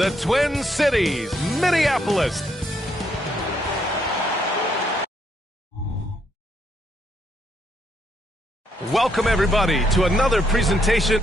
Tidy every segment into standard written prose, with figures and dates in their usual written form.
the Twin Cities, Minneapolis. Welcome, everybody, to another presentation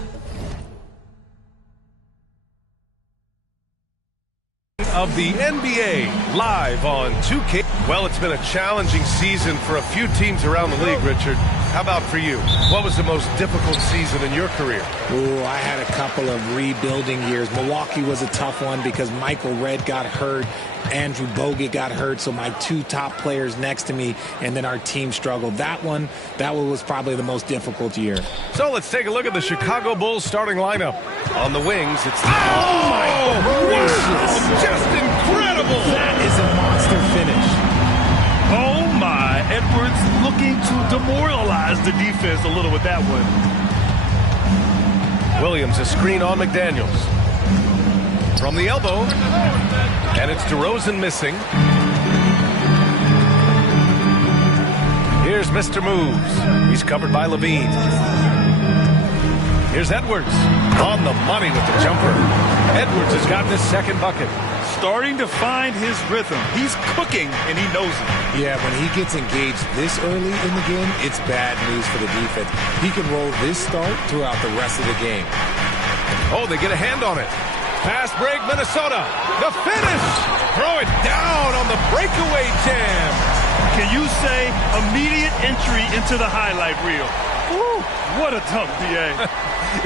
of the NBA live on 2K. Well, it's been a challenging season for a few teams around the league, Richard. How about for you? What was the most difficult season in your career? Ooh, I had a couple of rebuilding years. Milwaukee was a tough one because Michael Redd got hurt. Andrew Bogut got hurt, so my two top players next to me, and then our team struggled. That one was probably the most difficult year. So let's take a look at the Chicago Bulls starting lineup. On the wings, it's... Oh my gracious! Just incredible! That is a monster finish. Oh my, Edwards looking to demoralize the defense a little with that one. Williams, a screen on McDaniels. From the elbow, and it's DeRozan missing. Here's Mr. Moves. He's covered by Levine. Here's Edwards on the money with the jumper. Edwards has gotten his second bucket. Starting to find his rhythm. He's cooking, and he knows it. Yeah, when he gets engaged this early in the game, it's bad news for the defense. He can roll this start throughout the rest of the game. Oh, they get a hand on it. Fast break, Minnesota. The finish. Throw it down on the breakaway jam. Can you say immediate entry into the highlight reel? Woo, what a dunk, D.A.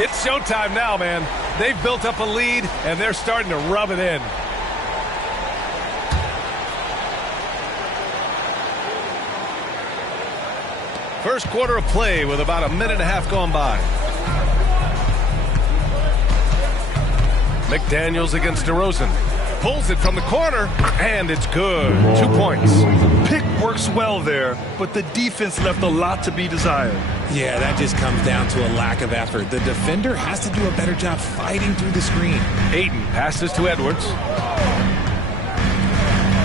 It's showtime now, man. They've built up a lead, and they're starting to rub it in. First quarter of play with about a minute and a half gone by. McDaniels against DeRozan. Pulls it from the corner, and it's good. 2 points. Pick works well there, but the defense left a lot to be desired. Yeah, that just comes down to a lack of effort. The defender has to do a better job fighting through the screen. Ayton passes to Edwards.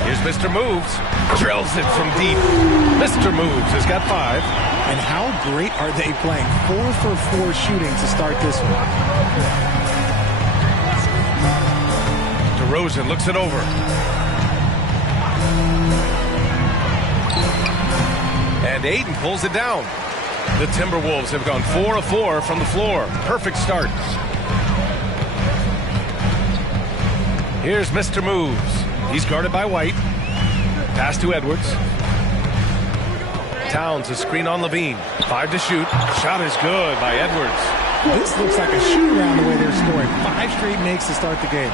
Here's Mr. Moves. Drills it from deep. Mr. Moves has got 5. And how great are they playing? 4 for 4 shooting to start this one. DeRozan looks it over. And Ayton pulls it down. The Timberwolves have gone 4 of 4 from the floor. Perfect start. Here's Mr. Moves. He's guarded by White. Pass to Edwards. Towns, a screen on Levine. 5 to shoot. Shot is good by Edwards. This looks like a shoot-around the way they're scoring. 5 straight makes to start the game.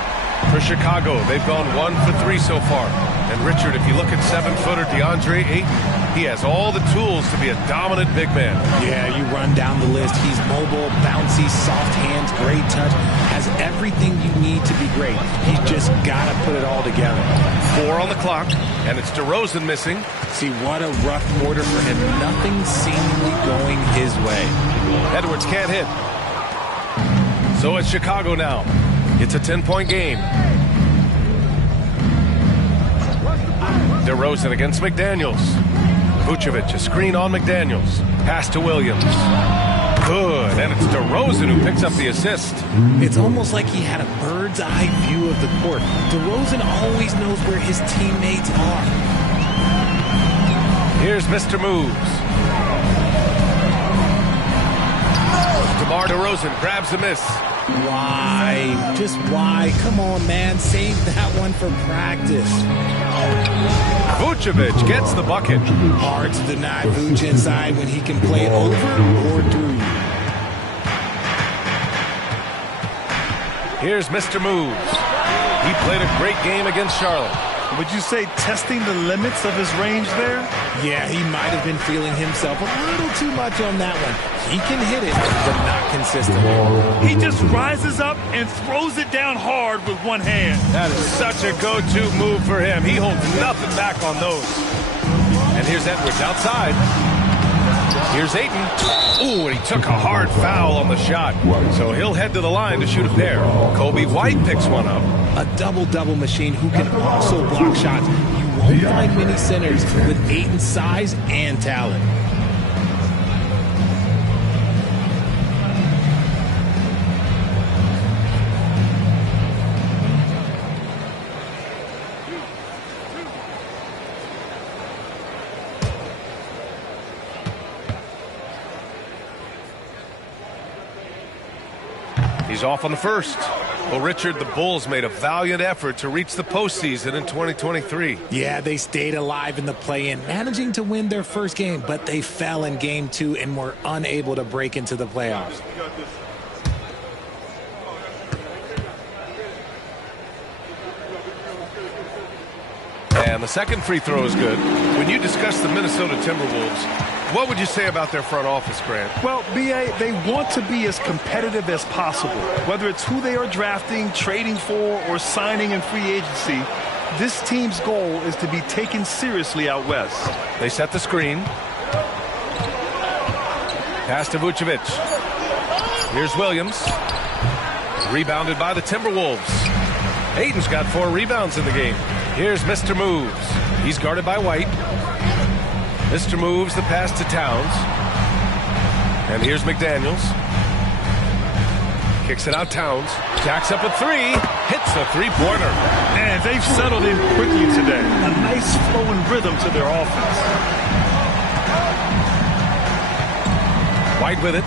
For Chicago, they've gone 1 for 3 so far. And Richard, if you look at 7-footer DeAndre Ayton, he has all the tools to be a dominant big man. Yeah, you run down the list. He's mobile, bouncy, soft hands, great touch. Has everything you need to be great. He's just got to put it all together. 4 on the clock, and it's DeRozan missing. See, what a rough quarter for him. Nothing seemingly going his way. Edwards can't hit. So it's Chicago now. It's a 10-point game. DeRozan against McDaniels. Vucevic, a screen on McDaniels. Pass to Williams. Good, and it's DeRozan who picks up the assist. It's almost like he had a bird's eye view of the court. DeRozan always knows where his teammates are. Here's Mr. Moves. DeMar DeRozan grabs the miss. Why? Just why? Come on, man. Save that one for practice. Vucevic gets the bucket. Hard to deny Vuce inside when he can play over or through. Here's Mr. Moves. He played a great game against Charlotte. Would you say testing the limits of his range there? Yeah, he might have been feeling himself a little too much on that one. He can hit it, but not consistently. He just rises up and throws it down hard with one hand. That is such a go-to move for him. He holds nothing back on those. And here's Edwards outside. Here's Ayton. Ooh, and he took a hard foul on the shot. So he'll head to the line to shoot a pair. Kobe White picks one up. A double-double machine who can also block shots. You won't find many centers with Ayton's size and talent. He's off on the first. Well, Richard, the Bulls made a valiant effort to reach the postseason in 2023. Yeah, they stayed alive in the play-in, managing to win their first game, but they fell in game 2 and were unable to break into the playoffs. And the second free throw is good. When you discuss the Minnesota Timberwolves, what would you say about their front office, Grant? Well, B.A., they want to be as competitive as possible. Whether it's who they are drafting, trading for, or signing in free agency, this team's goal is to be taken seriously out west. They set the screen. Pass to Vucevic. Here's Williams. Rebounded by the Timberwolves. Ayton's got 4 rebounds in the game. Here's Mr. Moves. He's guarded by White. Mr. Moves the pass to Towns. And here's McDaniels. Kicks it out Towns. Jacks up a 3. Hits a three-pointer. And they've settled in quickly today. A nice flowing rhythm to their offense. White with it.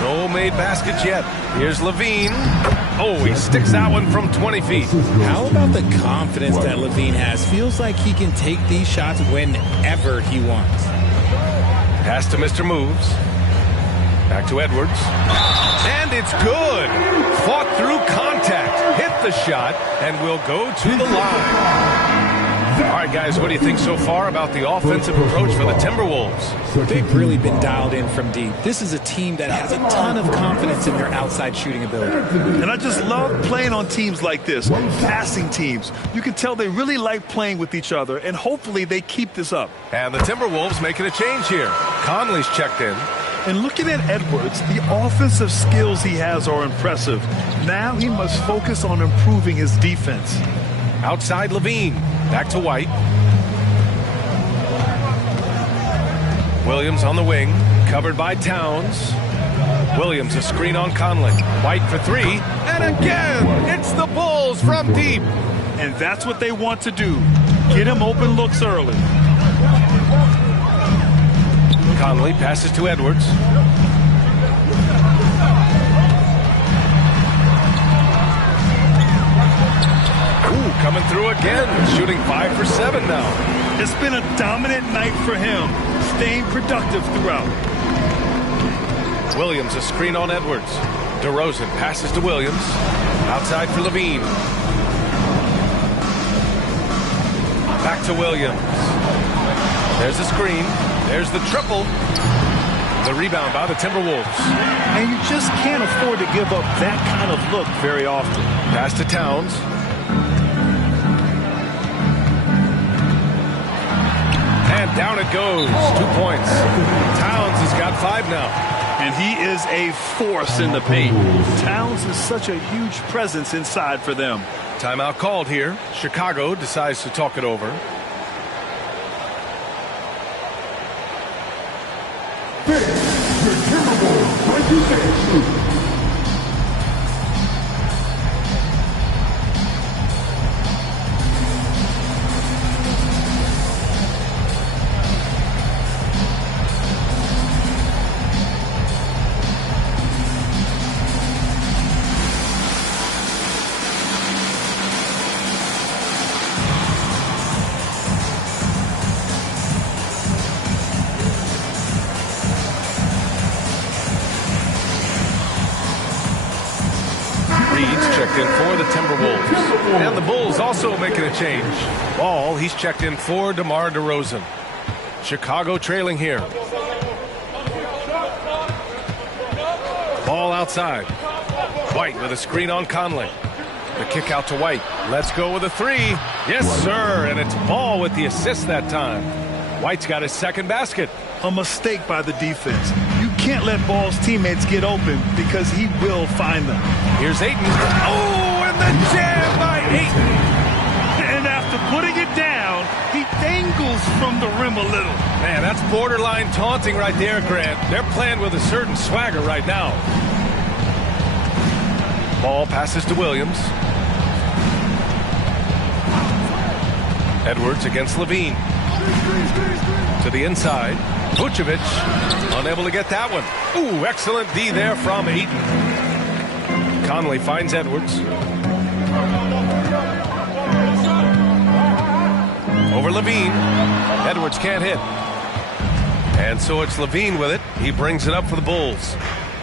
No made baskets yet. Here's Levine. Oh, he sticks that one from 20 feet. How about the confidence that Levine has? Feels like he can take these shots whenever he wants. Pass to Mr. Moves. Back to Edwards. And it's good. Fought through contact. Hit the shot and will go to the line. All right, guys, what do you think so far about the offensive approach for the Timberwolves? They've really been dialed in from deep. This is a team that has a ton of confidence in their outside shooting ability. And I just love playing on teams like this, passing teams. You can tell they really like playing with each other, and hopefully they keep this up. And the Timberwolves making a change here. Conley's checked in. And looking at Edwards, the offensive skills he has are impressive. Now he must focus on improving his defense. Outside Levine. Back to White. Williams on the wing. Covered by Towns. Williams a screen on Conley. White for 3. And again, it's the Bulls from deep. And that's what they want to do. Get him open looks early. Conley passes to Edwards. Coming through again, shooting 5 for 7 now. It's been a dominant night for him, staying productive throughout. Williams a screen on Edwards. DeRozan passes to Williams. Outside for Levine. Back to Williams. There's the screen. There's the triple. The rebound by the Timberwolves. And you just can't afford to give up that kind of look very often. Pass to Towns. And down it goes. 2 points. Towns has got 5 now. And he is a force in the paint. Towns is such a huge presence inside for them. Timeout called here. Chicago decides to talk it over. Checked in for the Timberwolves. And the Bulls also making a change. Ball, he's checked in for DeMar DeRozan. Chicago trailing here. Ball outside. White with a screen on Conley. The kick out to White. Let's go with a 3. Yes, sir. And it's Ball with the assist that time. White's got his second basket. A mistake by the defense. You can't let Ball's teammates get open because he will find them. Here's Ayton. Oh, and the jam by Ayton. And after putting it down, he dangles from the rim a little. Man, that's borderline taunting right there, Grant. They're playing with a certain swagger right now. Ball passes to Williams. Edwards against Levine. To the inside. Vucevic unable to get that one. Ooh, excellent D there from Ayton. Conley finds Edwards. Over Levine. Edwards can't hit. And so it's Levine with it. He brings it up for the Bulls.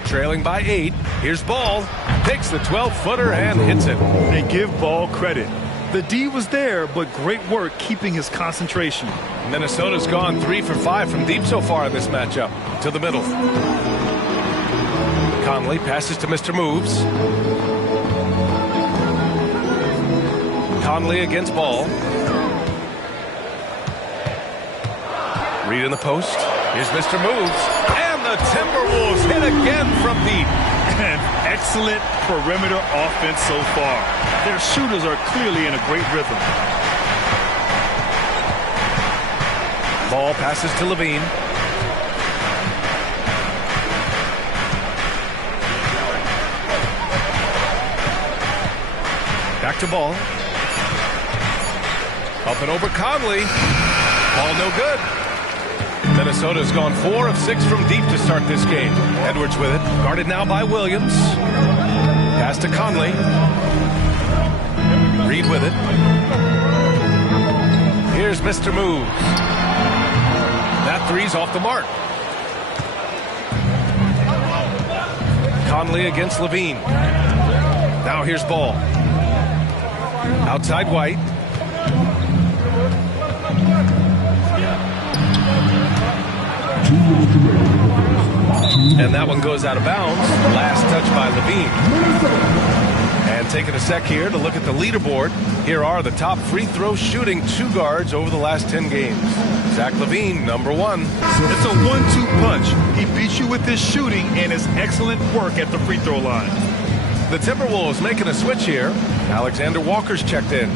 Trailing by 8. Here's Ball. Takes the 12-footer and hits it. They give Ball credit. The D was there, but great work keeping his concentration. Minnesota's gone 3 for 5 from deep so far in this matchup. To the middle. Conley passes to Mr. Moves. Conley against Ball. Reed in the post. Here's Mr. Moves. And the Timberwolves hit again from deep. An excellent perimeter offense so far. Their shooters are clearly in a great rhythm. Ball passes to Levine. Back to Ball. Up and over Conley. Ball no good. Minnesota's gone 4 of 6 from deep to start this game. Edwards with it. Guarded now by Williams. Pass to Conley. Reed with it. Here's Mr. Moves. That three's off the mark. Conley against Levine. Now here's Ball. Outside White. And that one goes out of bounds. Last touch by Levine. And taking a sec here to look at the leaderboard. Here are the top free throw shooting 2 guards over the last 10 games. Zach LaVine, number 1. It's a 1-2 punch. He beats you with his shooting and his excellent work at the free throw line. The Timberwolves making a switch here. Alexander Walker's checked in.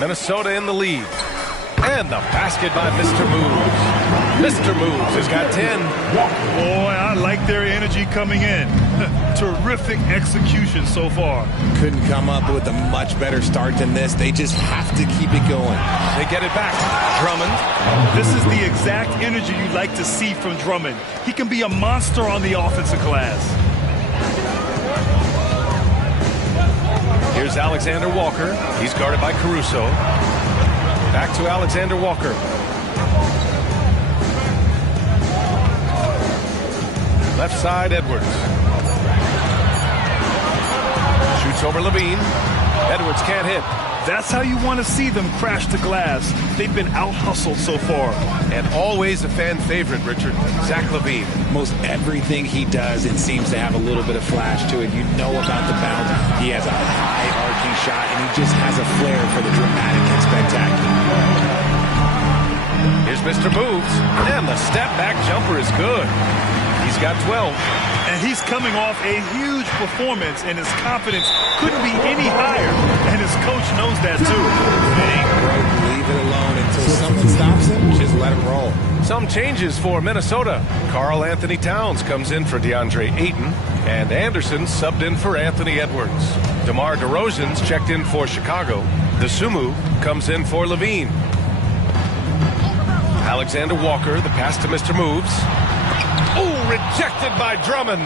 Minnesota in the lead. And the basket by Mr. Moves. Mr. Moves has got 10. Boy, I like their energy coming in. Terrific execution so far. Couldn't come up with a much better start than this. They just have to keep it going. They get it back. Drummond. This is the exact energy you like to see from Drummond. He can be a monster on the offensive glass. Here's Alexander Walker. He's guarded by Caruso. Back to Alexander Walker. Left side, Edwards. Shoots over Levine. Edwards can't hit. That's how you want to see them crash the glass. They've been out-hustled so far. And always a fan favorite, Richard. Zach LaVine. Most everything he does, it seems to have a little bit of flash to it. You know about the bounce. He has a high arcing shot, and he just has a flair for the dramatic and spectacular. Here's Mr. Moves. And the step-back jumper is good. He's got 12. And he's coming off a huge performance, and his confidence couldn't be any higher. And his coach knows that, too. Leave it alone until someone stops him. Just let him roll. Some changes for Minnesota. Karl Anthony Towns comes in for DeAndre Ayton, and Anderson subbed in for Anthony Edwards. DeMar DeRozan's checked in for Chicago. DeSumo comes in for Levine. Alexander Walker, the pass to Mr. Moves. Oh, rejected by Drummond.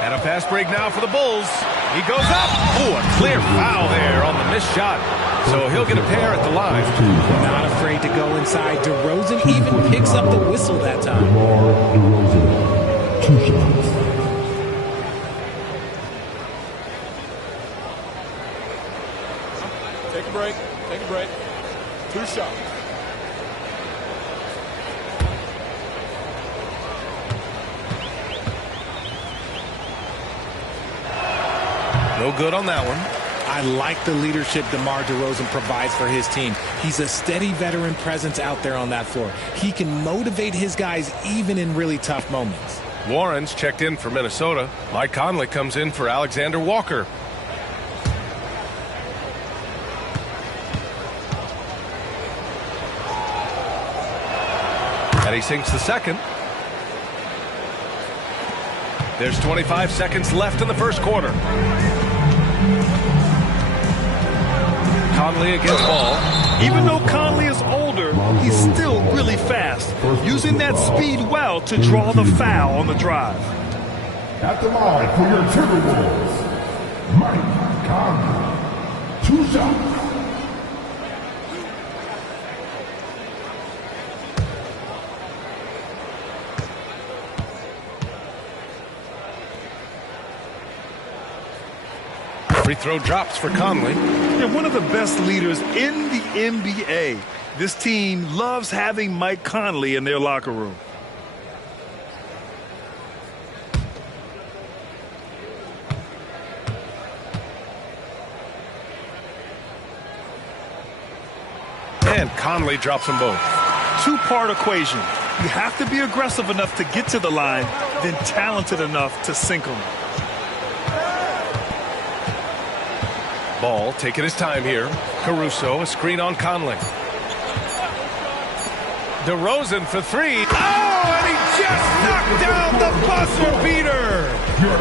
And a pass break now for the Bulls. He goes up. Oh, a clear foul there on the missed shot. So he'll get a pair at the line. Not afraid to go inside. DeRozan even picks up the whistle that time. DeRozan, 2 shots. Take a break. Take a break. 2 shots. No good on that one. I like the leadership DeMar DeRozan provides for his team. He's a steady veteran presence out there on that floor. He can motivate his guys even in really tough moments. Warren's checked in for Minnesota. Mike Conley comes in for Alexander Walker. And he sinks the second. There's 25 seconds left in the first quarter. Conley against Ball. Even though Conley is older, he's still really fast, using that speed well to draw the foul on the drive. At the line for your Timberwolves, Mike Conley. 2 shots. Free throw drops for Conley. They're one of the best leaders in the NBA. This team loves having Mike Conley in their locker room. And Conley drops them both. Two-part equation. You have to be aggressive enough to get to the line, then talented enough to sink them. Ball taking his time here. Caruso, a screen on Conley. DeRozan for 3. Oh, and he just knocked down the buzzer beater.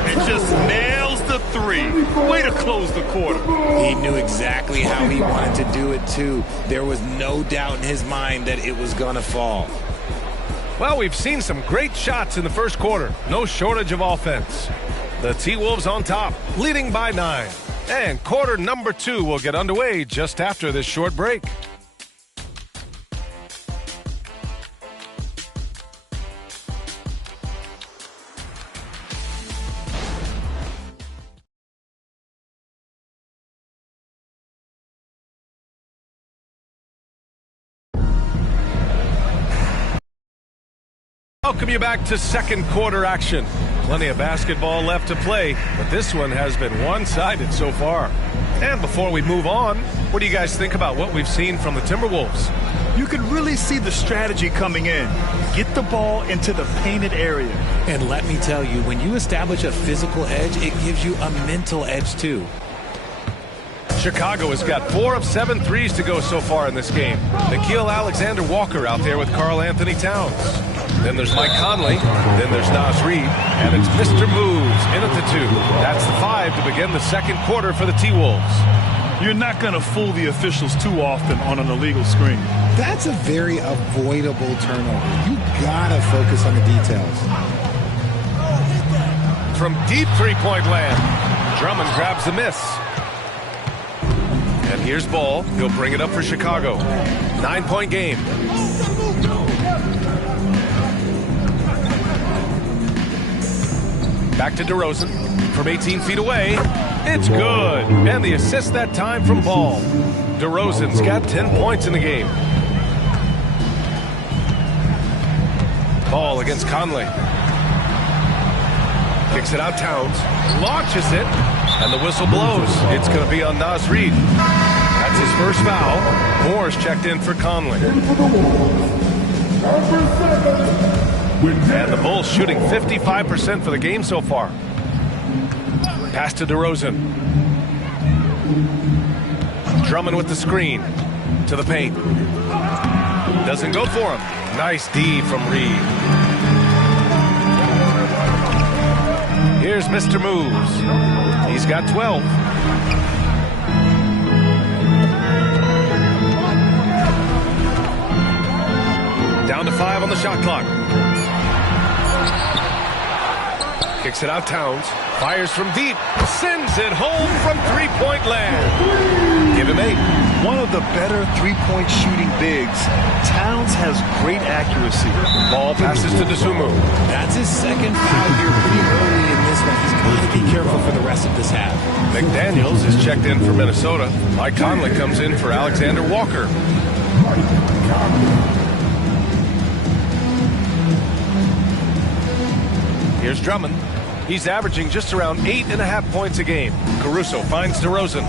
It just nails the 3. Way to close the quarter. He knew exactly how he wanted to do it, too. There was no doubt in his mind that it was going to fall. Well, we've seen some great shots in the first quarter. No shortage of offense. The T-Wolves on top, leading by 9. And quarter number 2 will get underway just after this short break. Welcome you back to second quarter action. Plenty of basketball left to play, but this one has been one-sided so far. And before we move on, what do you guys think about what we've seen from the Timberwolves? You can really see the strategy coming in. Get the ball into the painted area. And let me tell you, when you establish a physical edge, it gives you a mental edge, too. Chicago has got 4 of 7 threes to go so far in this game. Nickeil Alexander-Walker out there with Karl Anthony Towns. Then there's Mike Conley. Then there's Naz Reid. And it's Mr. Moves in at the 2. That's the 5 to begin the second quarter for the T-Wolves. You're not going to fool the officials too often on an illegal screen. That's a very avoidable turnover. You gotta focus on the details. From deep three-point land, Drummond grabs the miss. And here's Ball. He'll bring it up for Chicago. 9-point game. Back to DeRozan from 18 feet away. It's good. And the assist that time from Ball. DeRozan's got 10 points in the game. Ball against Conley. Kicks it out Towns. Launches it. And the whistle blows. It's going to be on Naz Reid. That's his first foul. Moore's checked in for Conley. And the Bulls shooting 55% for the game so far. Pass to DeRozan. Drummond with the screen. To the paint. Doesn't go for him. Nice D from Reid. Here's Mr. Moves. He's got 12. Down to 5 on the shot clock. Kicks it out Towns. Fires from deep. Sends it home from three-point land. Give him 8. One of the better three-point shooting bigs. Towns has great accuracy. Ball passes to Dosunmu. That's his second foul here pretty early in this one. He's got to be careful for the rest of this half. McDaniels is checked in for Minnesota. Mike Conley comes in for Alexander Walker. Here's Drummond. He's averaging just around 8.5 points a game. Caruso finds DeRozan.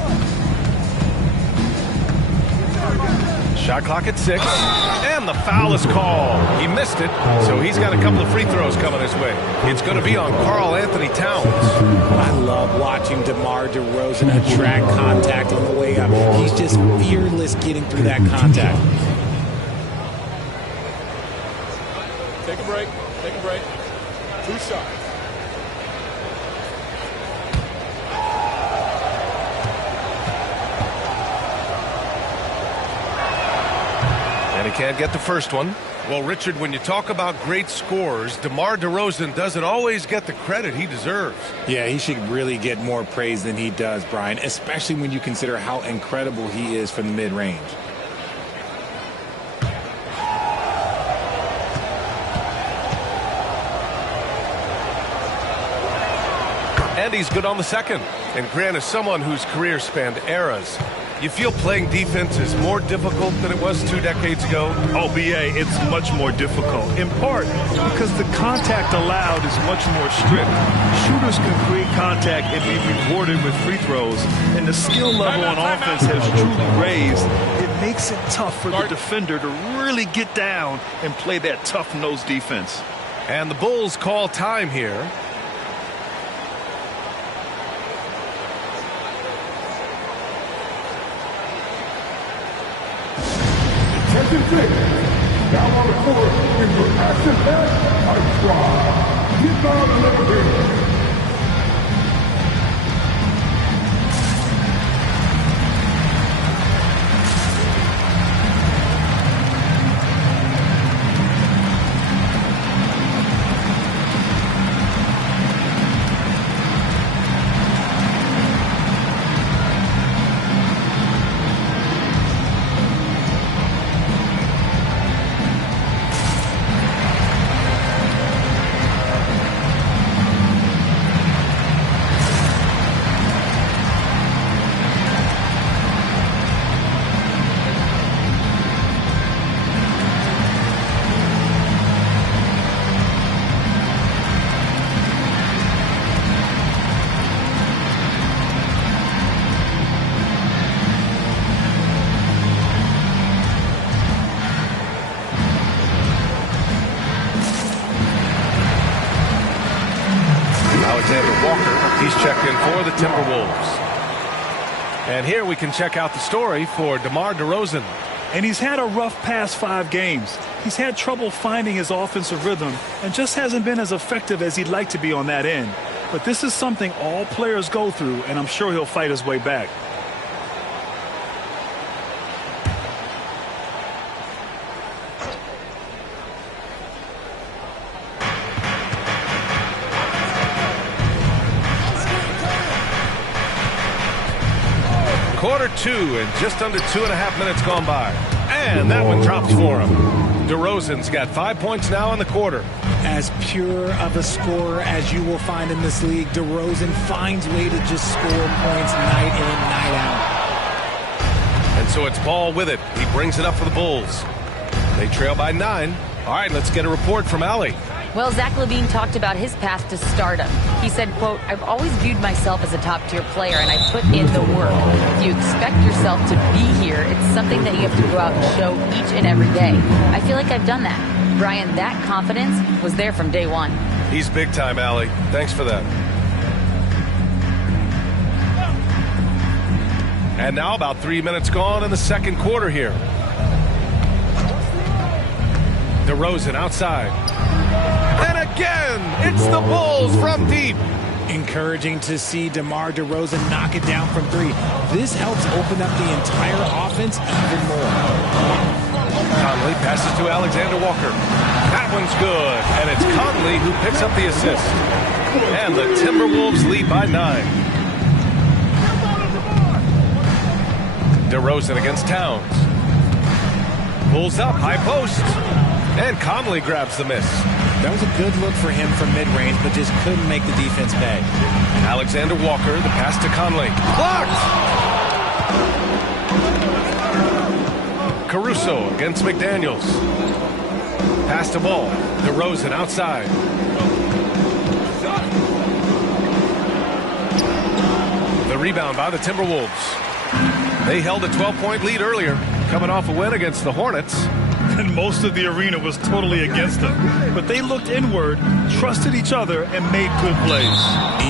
Shot clock at 6. And the foul is called. He missed it, so he's got a couple of free throws coming his way. It's going to be on Karl Anthony Towns. I love watching DeMar DeRozan attract contact on the way up. He's just fearless getting through that contact. Take a break. Take a break. 2 shots. can't get the first one. Well, Richard, when you talk about great scorers, DeMar DeRozan doesn't always get the credit he deserves. Yeah, he should really get more praise than he does, Brian, especially when you consider how incredible he is from the mid-range. And he's good on the second. And Grant, as someone whose career spanned eras, you feel playing defense is more difficult than it was 2 decades ago? Oh, BA, it's much more difficult, in part because the contact allowed is much more strict. Shooters can create contact and be rewarded with free throws, and the skill level on offense has truly raised. It makes it tough for the defender to really get down and play that tough-nosed defense. And the Bulls call time here. Down on the court in your action-packed I try. Get down and let it in. He's checked in for the Timberwolves. And here we can check out the story for DeMar DeRozan. And he's had a rough past 5 games. He's had trouble finding his offensive rhythm and just hasn't been as effective as he'd like to be on that end. But this is something all players go through, and I'm sure he'll fight his way back. Quarter 2 and just under 2.5 minutes gone by. And that one drops for him. DeRozan's got 5 points now in the quarter. As pure of a scorer as you will find in this league, DeRozan finds way to just score points night in, night out. And so it's Ball with it. He brings it up for the Bulls. They trail by 9. All right, let's get a report from Allie. Well, Zach LaVine talked about his path to stardom. He said, quote, "I've always viewed myself as a top-tier player, and I put in the work. If you expect yourself to be here, it's something that you have to go out and show each and every day. I feel like I've done that." Brian, that confidence was there from day one. He's big time, Allie. Thanks for that. And now about 3 minutes gone in the second quarter here. DeRozan outside. And again, it's the Bulls from deep. Encouraging to see DeMar DeRozan knock it down from 3. This helps open up the entire offense even more. Conley passes to Alexander Walker. That one's good. And it's Conley who picks up the assist. And the Timberwolves lead by 9. DeRozan against Towns. Pulls up, high post. And Conley grabs the miss. That was a good look for him from mid-range, but just couldn't make the defense pay. Alexander Walker, the pass to Conley. Blocked! Caruso against McDaniels. Pass to Ball. DeRozan outside. The rebound by the Timberwolves. They held a 12-point lead earlier, coming off a win against the Hornets. And most of the arena was totally against them. But they looked inward, trusted each other, and made good plays.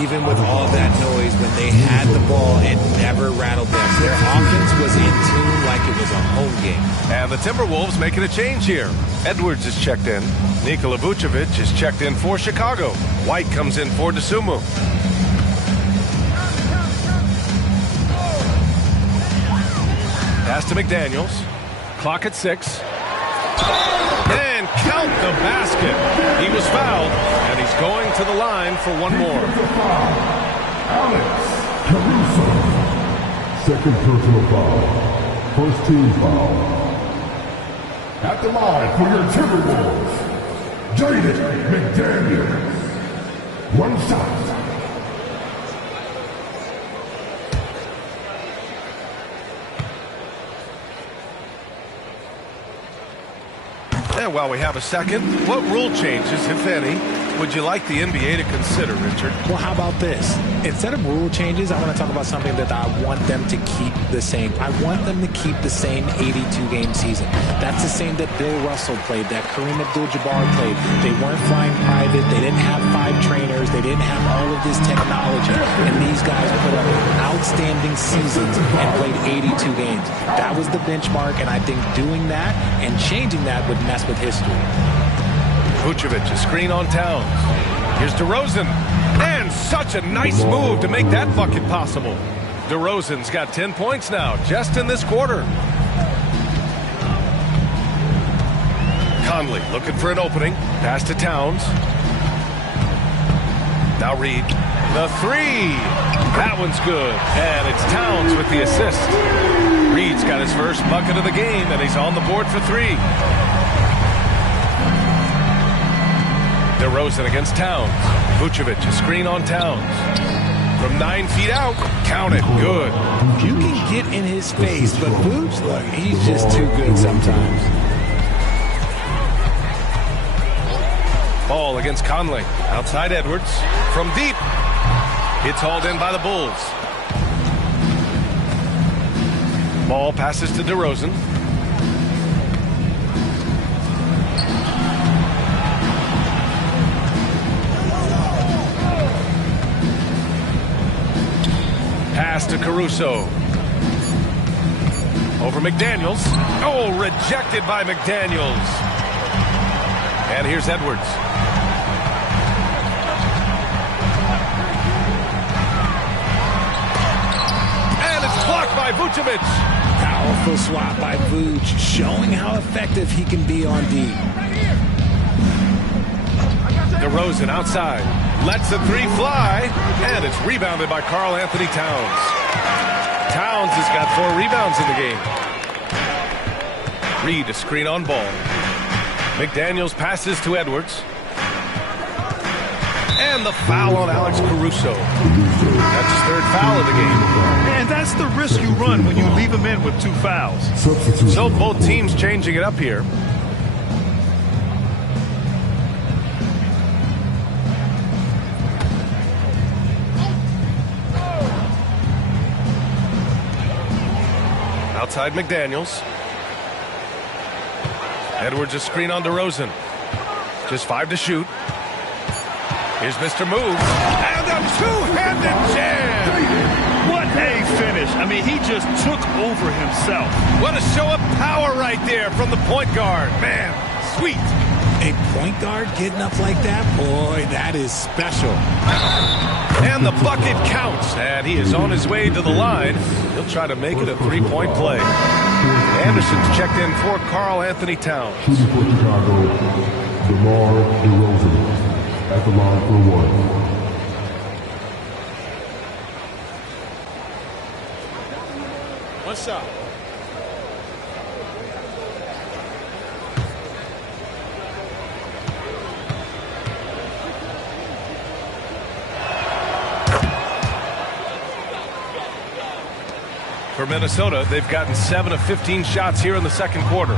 Even with all that noise, when they had the ball, it never rattled them. Their offense was in tune like it was a home game. And the Timberwolves making a change here. Edwards is checked in. Nikola Vucevic is checked in for Chicago. White comes in for DeSumo. Pass to McDaniels. Clock at 6. And count the basket. He was fouled, and he's going to the line for one more. Alex Caruso. Second personal foul. First team foul. At the line for your Timberwolves, Jaden McDaniels. One shot. And while we have a second, what rule changes, if any, would you like the NBA to consider, Richard? Well, how about this? Instead of rule changes, I want to talk about something that I want them to keep the same. I want them to keep the same 82-game season. That's the same that Bill Russell played, that Kareem Abdul-Jabbar played. They weren't flying private. They didn't have 5 trainers. They didn't have all of this technology. And these guys put up outstanding seasons and played 82 games. That was the benchmark, and I think doing that and changing that would mess with history. Vucevic, a screen on Towns. Here's DeRozan. And such a nice move to make that bucket possible. DeRozan's got 10 points now, just in this quarter. Conley looking for an opening. Pass to Towns. Now Reed. The three. That one's good. And it's Towns with the assist. Reed's got his first bucket of the game, and he's on the board for 3. DeRozan against Towns. Vucevic, a screen on Towns. From 9 feet out, count it, good. You can get in his face, but Vooch, look, he's just too good sometimes. Ball against Conley. Outside Edwards. From deep. It's hauled in by the Bulls. Ball passes to DeRozan. Pass to Caruso. Over McDaniels. Oh, rejected by McDaniels. And here's Edwards. And it's blocked by Vucevic. Powerful swat by Vooch, showing how effective he can be on D. DeRozan outside. Lets the 3 fly, and it's rebounded by Karl Anthony Towns. Towns has got 4 rebounds in the game. Reed, a screen on Ball. McDaniels passes to Edwards. And the foul on Alex Caruso. That's his 3rd foul of the game. And that's the risk you run when you leave him in with 2 fouls. So both teams changing it up here. Outside McDaniels. Edwards a screen on DeRozan. Just 5 to shoot. Here's Mr. Move. And a two-handed jam. What a finish. I mean, he just took over himself. What a show of power right there from the point guard. Man, sweet. A point guard getting up like that? Boy, that is special. And the bucket counts. And he is on his way to the line. He'll try to make it a 3-point play. Anderson's checked in for Karl Anthony Towns. Shooting for Chicago, DeMar DeRozan. At the line for 1. One shot. For Minnesota, they've gotten 7 of 15 shots here in the second quarter.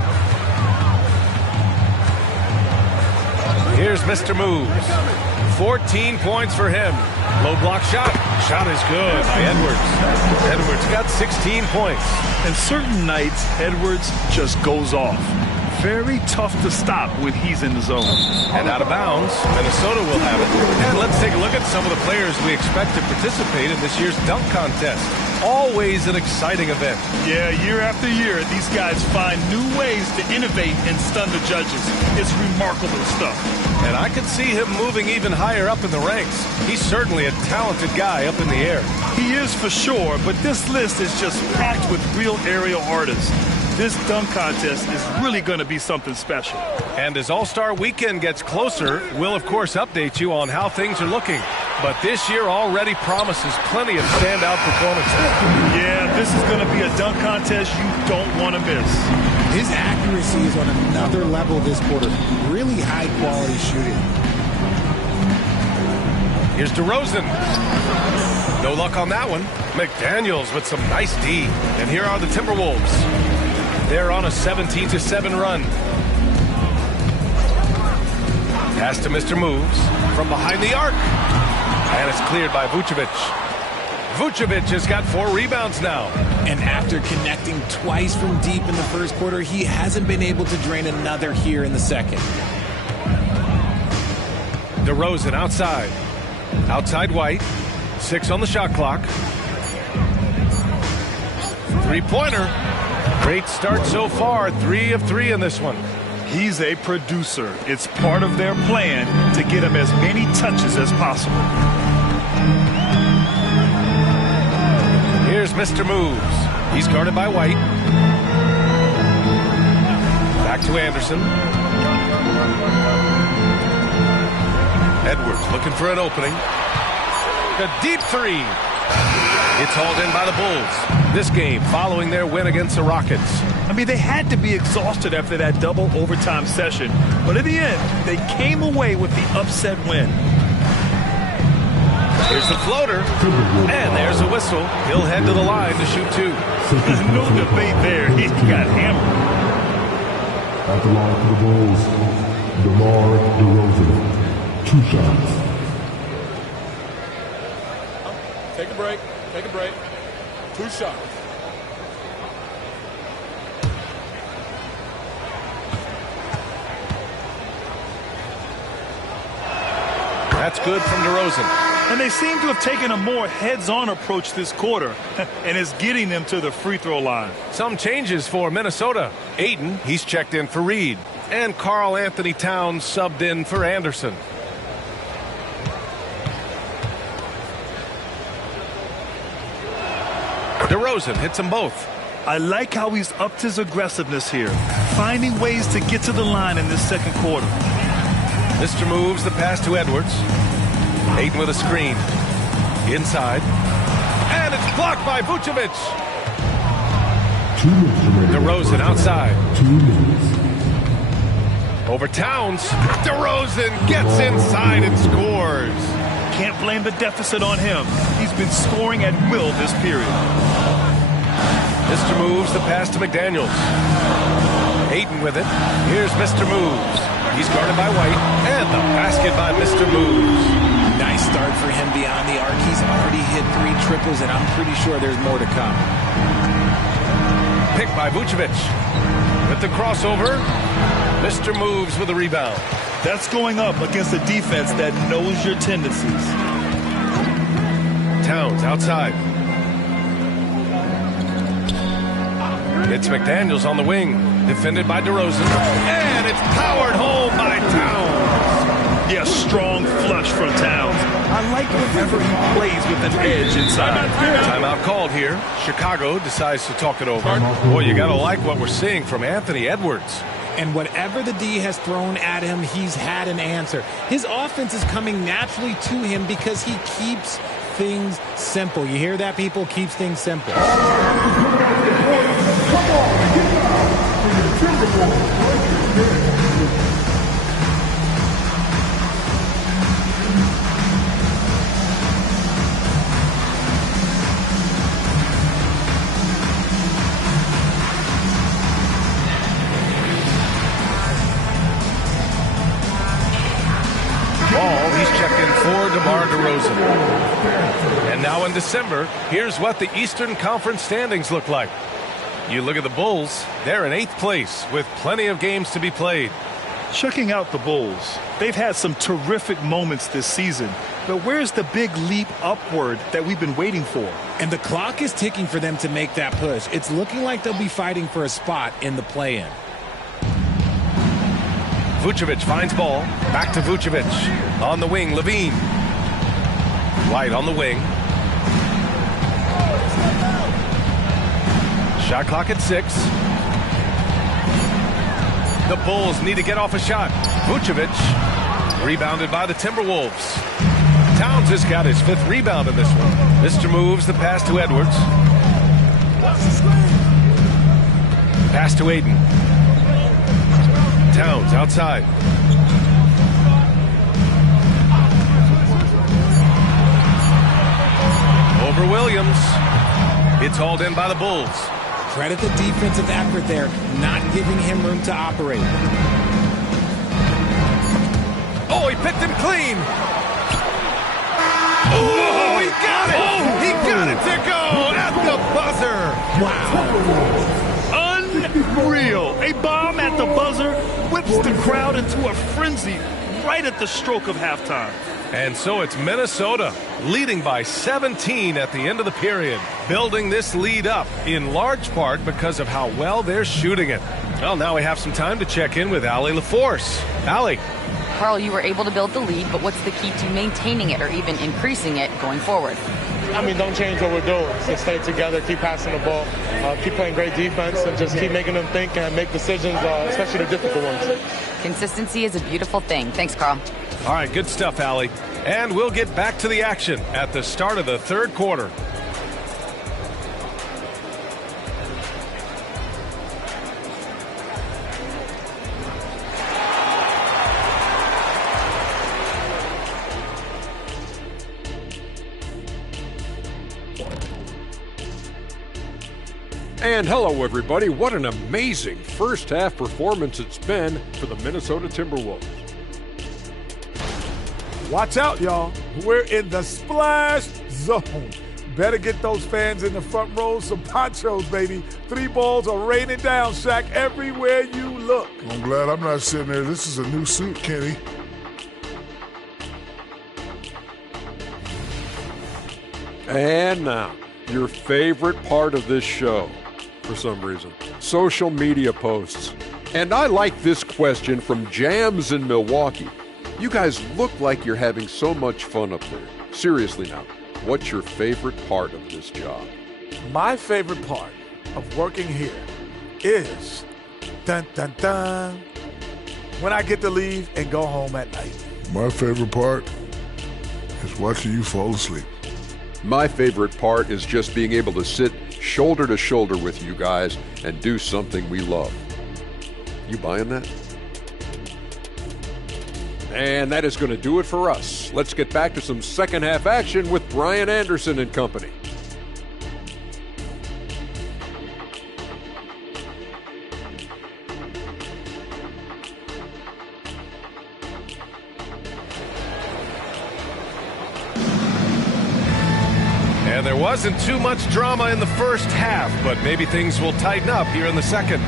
Here's Mr. Moves. 14 points for him. Low block shot. Shot is good by Edwards. Edwards got 16 points. And certain nights, Edwards just goes off. Very tough to stop when he's in the zone. And out of bounds, Minnesota will have it. And let's take a look at some of the players we expect to participate in this year's dunk contest. Always an exciting event. Yeah, year after year, these guys find new ways to innovate and stun the judges. It's remarkable stuff. And I could see him moving even higher up in the ranks. He's certainly a talented guy up in the air. He is for sure, but this list is just packed with real aerial artists. this dunk contest is really going to be something special. And as All-Star Weekend gets closer, we'll of course update you on how things are looking. But this year already promises plenty of standout performances. Yeah, this is going to be a dunk contest you don't want to miss. His accuracy is on another level this quarter. Really high-quality shooting. Here's DeRozan. No luck on that one. McDaniels with some nice D. And here are the Timberwolves. They're on a 17-7 run. Pass to Mr. Moves from behind the arc. And it's cleared by Vucevic. Vucevic has got 4 rebounds now. And after connecting twice from deep in the first quarter, he hasn't been able to drain another here in the second. DeRozan outside. Outside White. 6 on the shot clock. 3-pointer. Great start so far. 3 of 3 in this one. He's a producer. It's part of their plan to get him as many touches as possible. Here's Mr. Moves. He's guarded by White. Back to Anderson. Edwards looking for an opening. A deep 3. It's hauled in by the Bulls. This game following their win against the Rockets. I mean, they had to be exhausted after that double overtime session. But in the end, they came away with the upset win. Here's the floater. And there's a whistle. He'll head to the line to shoot 2. No debate there. He got hammered. At the line for the Bulls, DeMar DeRozan. 2 shots. Take a break. Take a break. 2 shots. That's good from DeRozan. And they seem to have taken a more heads-on approach this quarter, and it's getting them to the free throw line. Some changes for Minnesota. Ayton, he's checked in for Reed. And Karl Anthony Towns subbed in for Anderson. DeRozan hits them both. I like how he's upped his aggressiveness here, finding ways to get to the line in this second quarter. Mr. Moves the pass to Edwards. Ayton with a screen. Inside. And it's blocked by Vucevic. 2 minutes remaining. DeRozan outside. 2 minutes. Over Towns. DeRozan gets inside and scores. Can't blame the deficit on him. He's been scoring at will this period. Mr. Moves the pass to McDaniels. Ayton with it. Here's Mr. Moves. He's guarded by White. And the basket by Mr. Moves. Nice start for him beyond the arc. He's already hit 3 triples, and I'm pretty sure there's more to come. Picked by Vucevic. With the crossover, Mr. Moves with a rebound. That's going up against a defense that knows your tendencies. Towns outside. It's McDaniels on the wing. Defended by DeRozan. And it's powered home by Towns. Yeah, strong flush from Towns. I like whenever he plays with an edge inside. Timeout called here. Chicago decides to talk it over. Boy, you got to like what we're seeing from Anthony Edwards. And whatever the D has thrown at him, he's had an answer. His offense is coming naturally to him because he keeps things simple. You hear that, people? Keeps things simple. Come on, get down for your Timberwolves. He's checked in for DeMar DeRozan. And now in December, here's what the Eastern Conference standings look like. You look at the Bulls, they're in 8th place with plenty of games to be played. Checking out the Bulls. They've had some terrific moments this season. But where's the big leap upward that we've been waiting for? And the clock is ticking for them to make that push. It's looking like they'll be fighting for a spot in the play-in. Vucevic finds ball. Back to Vucevic. On the wing, Levine. White on the wing. Shot clock at 6. The Bulls need to get off a shot. Vucevic rebounded by the Timberwolves. Towns has got his 5th rebound in this one. Mr. moves the pass to Edwards. Pass to Aiden. Towns outside. Over Williams. It's hauled in by the Bulls. Credit the defensive effort there, not giving him room to operate. Oh, he picked him clean. Oh, he got it. He got it to go at the buzzer. Wow. Unreal. A bomb at the buzzer whips the crowd into a frenzy right at the stroke of halftime. And so it's Minnesota leading by 17 at the end of the period, building this lead up in large part because of how well they're shooting it. Well, now we have some time to check in with Allie LaForce. Allie. Carl, you were able to build the lead, but what's the key to maintaining it or even increasing it going forward? I mean, don't change what we're doing. Just stay together, keep passing the ball, keep playing great defense, and just keep making them think and make decisions, especially the difficult ones. Consistency is a beautiful thing. Thanks, Carl. All right, good stuff, Allie. And we'll get back to the action at the start of the 3rd quarter. And hello, everybody. What an amazing first half performance it's been for the Minnesota Timberwolves. Watch out, y'all. We're in the splash zone. Better get those fans in the front row some ponchos, baby. 3 balls are raining down, Shaq, everywhere you look. I'm glad I'm not sitting there. This is a new suit, Kenny. And now, your favorite part of this show, for some reason, social media posts. And I like this question from Jams in Milwaukee. You guys look like you're having so much fun up there. Seriously now, what's your favorite part of this job? My favorite part of working here is, dun, dun, dun, when I get to leave and go home at night. My favorite part is watching you fall asleep. My favorite part is just being able to sit shoulder to shoulder with you guys and do something we love. You buying that? And that is going to do it for us. Let's get back to some second half action with Brian Anderson and company. And there wasn't too much drama in the first half, but maybe things will tighten up here in the second.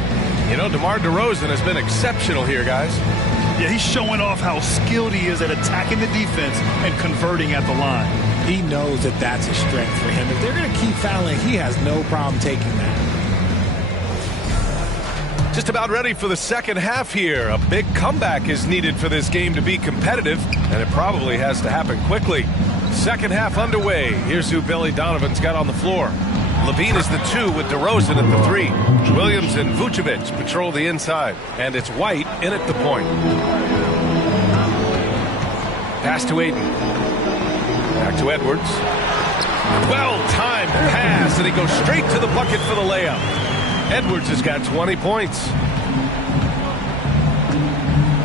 You know, DeMar DeRozan has been exceptional here, guys. Yeah, he's showing off how skilled he is at attacking the defense and converting at the line. He knows that that's a strength for him. If they're going to keep fouling, he has no problem taking that. Just about ready for the second half here. A big comeback is needed for this game to be competitive, and it probably has to happen quickly. Second half underway. Here's who Billy Donovan's got on the floor. Levine is the 2 with DeRozan at the 3. Williams and Vucevic patrol the inside. And it's White in at the point. Pass to Aiden. Back to Edwards. Well-timed pass, and he goes straight to the bucket for the layup. Edwards has got 20 points.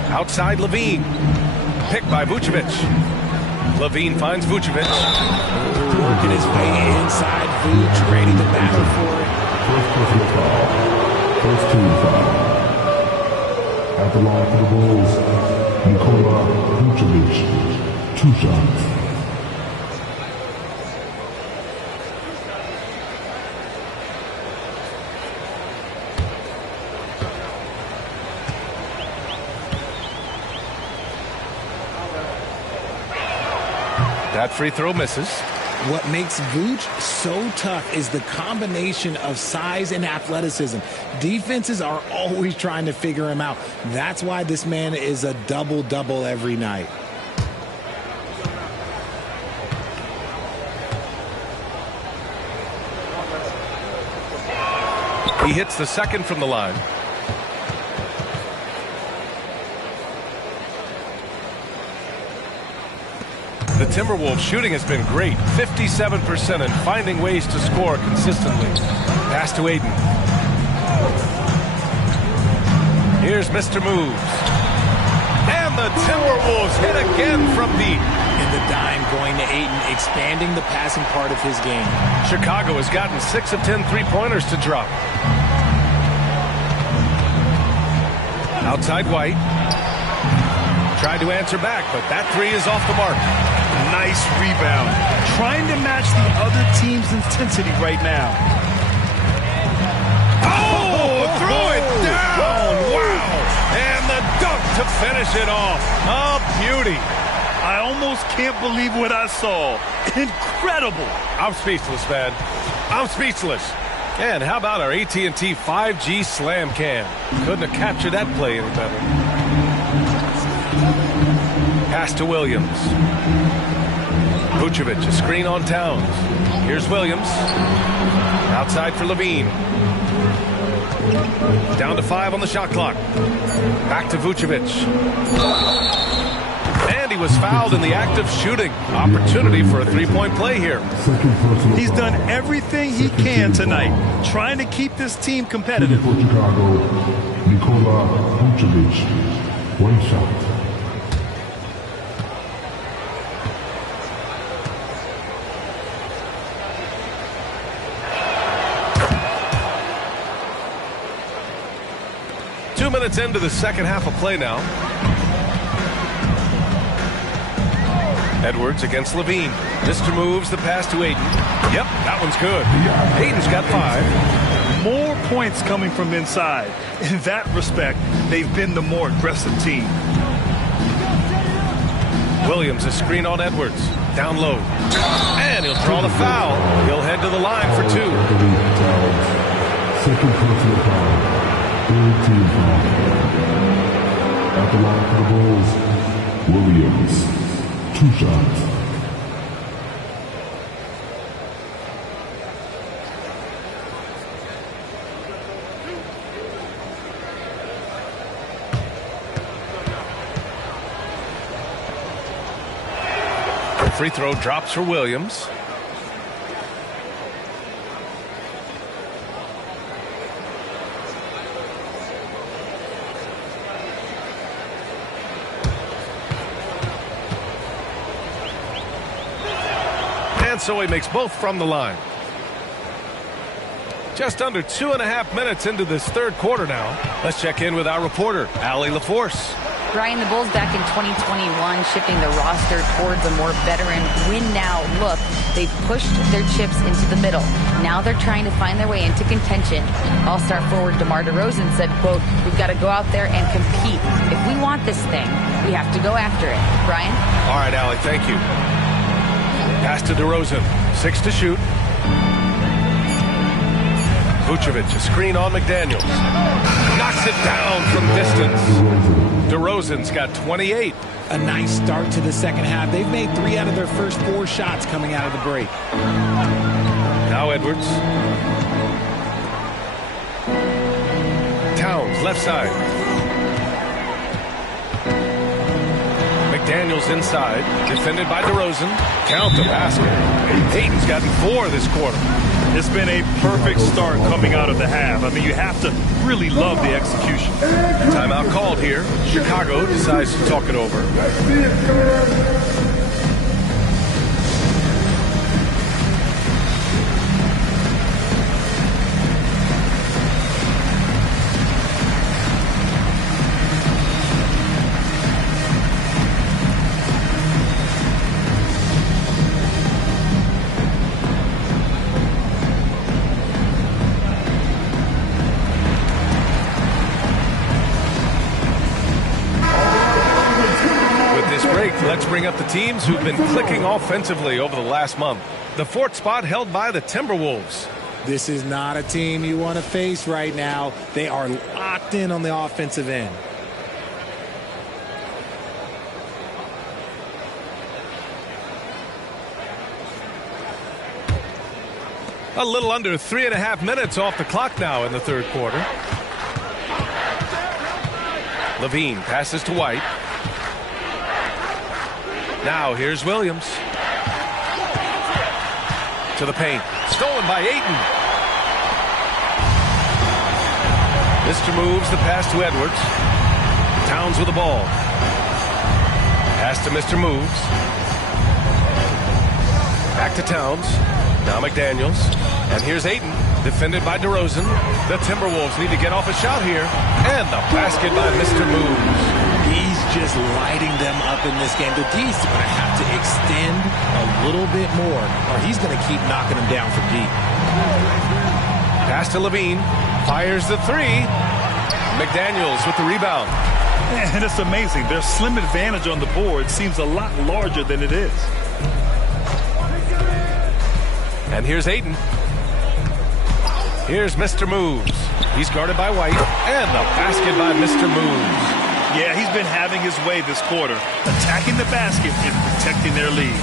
Outside Levine. Picked by Vucevic. Levine finds Vucevic. Working his way inside. Vuce ready to battle for it. First team foul. At the line for the Bulls, Nikola Vucevic. 2 shots. That free throw misses. What makes Vooch so tough is the combination of size and athleticism. Defenses are always trying to figure him out. That's why this man is a double-double every night. He hits the second from the line. The Timberwolves shooting has been great, 57%, and finding ways to score consistently. Pass to Aiden. Here's Mr. Moves. And the Timberwolves hit again from deep. And the dime going to Aiden, expanding the passing part of his game. Chicago has gotten 6 of 10 three-pointers to drop. Outside White. Tried to answer back, but that three is off the mark. Nice rebound. Trying to match the other team's intensity right now. Oh, throw it down. Wow. And the dunk to finish it off. A beauty. I almost can't believe what I saw. Incredible. I'm speechless, man. I'm speechless. And how about our AT&T 5G Slam Cam? Couldn't have captured that play any better. Pass to Williams. Vucevic, a screen on Towns. Here's Williams. Outside for Levine. Down to 5 on the shot clock. Back to Vucevic. And he was fouled in the act of shooting. Opportunity for a three-point play here. He's done everything he can tonight, trying to keep this team competitive. For Chicago, Vucevic, 1 shot. Minutes into the second half of play now. Edwards against Levine. Mr. Moves the pass to Aiden. Yep, that one's good. Aiden's got 5. More points coming from inside. In that respect, they've been the more aggressive team. Williams, a screen on Edwards. Down low. And he'll draw the foul. He'll head to the line for 2. Second personal foul. Third team foul. At the line for the Bulls, Williams. 2 shots. Free throw drops for Williams. So he makes both from the line. Just under 2.5 minutes into this third quarter now. Let's check in with our reporter, Allie LaForce. Brian, the Bulls back in 2021 shifting the roster towards a more veteran win-now look. They've pushed their chips into the middle. Now they're trying to find their way into contention. All-star forward DeMar DeRozan said, quote, "We've got to go out there and compete. If we want this thing, we have to go after it." Brian? All right, Allie, thank you. Pass to DeRozan. 6 to shoot. Vucevic, a screen on McDaniels. Knocks it down from distance. DeRozan's got 28. A nice start to the second half. They've made 3 out of their first 4 shots coming out of the break. Now Edwards. Towns, left side. McDaniels inside, defended by DeRozan. Count the basket. Aiden's gotten 4 this quarter. It's been a perfect start coming out of the half. I mean, you have to really love the execution. Timeout called here. Chicago decides to talk it over. Let's bring up the teams who've been clicking offensively over the last month. The 4th spot held by the Timberwolves. This is not a team you want to face right now. They are locked in on the offensive end. A little under 3.5 minutes off the clock now in the third quarter. Levine passes to White. Now here's Williams. To the paint. Stolen by Ayton. Mr. Moves the pass to Edwards. Towns with the ball. Pass to Mr. Moves. Back to Towns. Now McDaniels. And here's Ayton. Defended by DeRozan. The Timberwolves need to get off a shot here. And the basket by Mr. Moves. He's just lighting them up in this game. The D's are going to have to extend a little bit more, or he's going to keep knocking them down from deep. Pass to Levine. Fires the three. McDaniels with the rebound. And it's amazing. Their slim advantage on the board seems a lot larger than it is. And here's Ayton. Here's Mr. Moves. He's guarded by White. And the basket by Mr. Moves. Yeah, he's been having his way this quarter, attacking the basket and protecting their lead.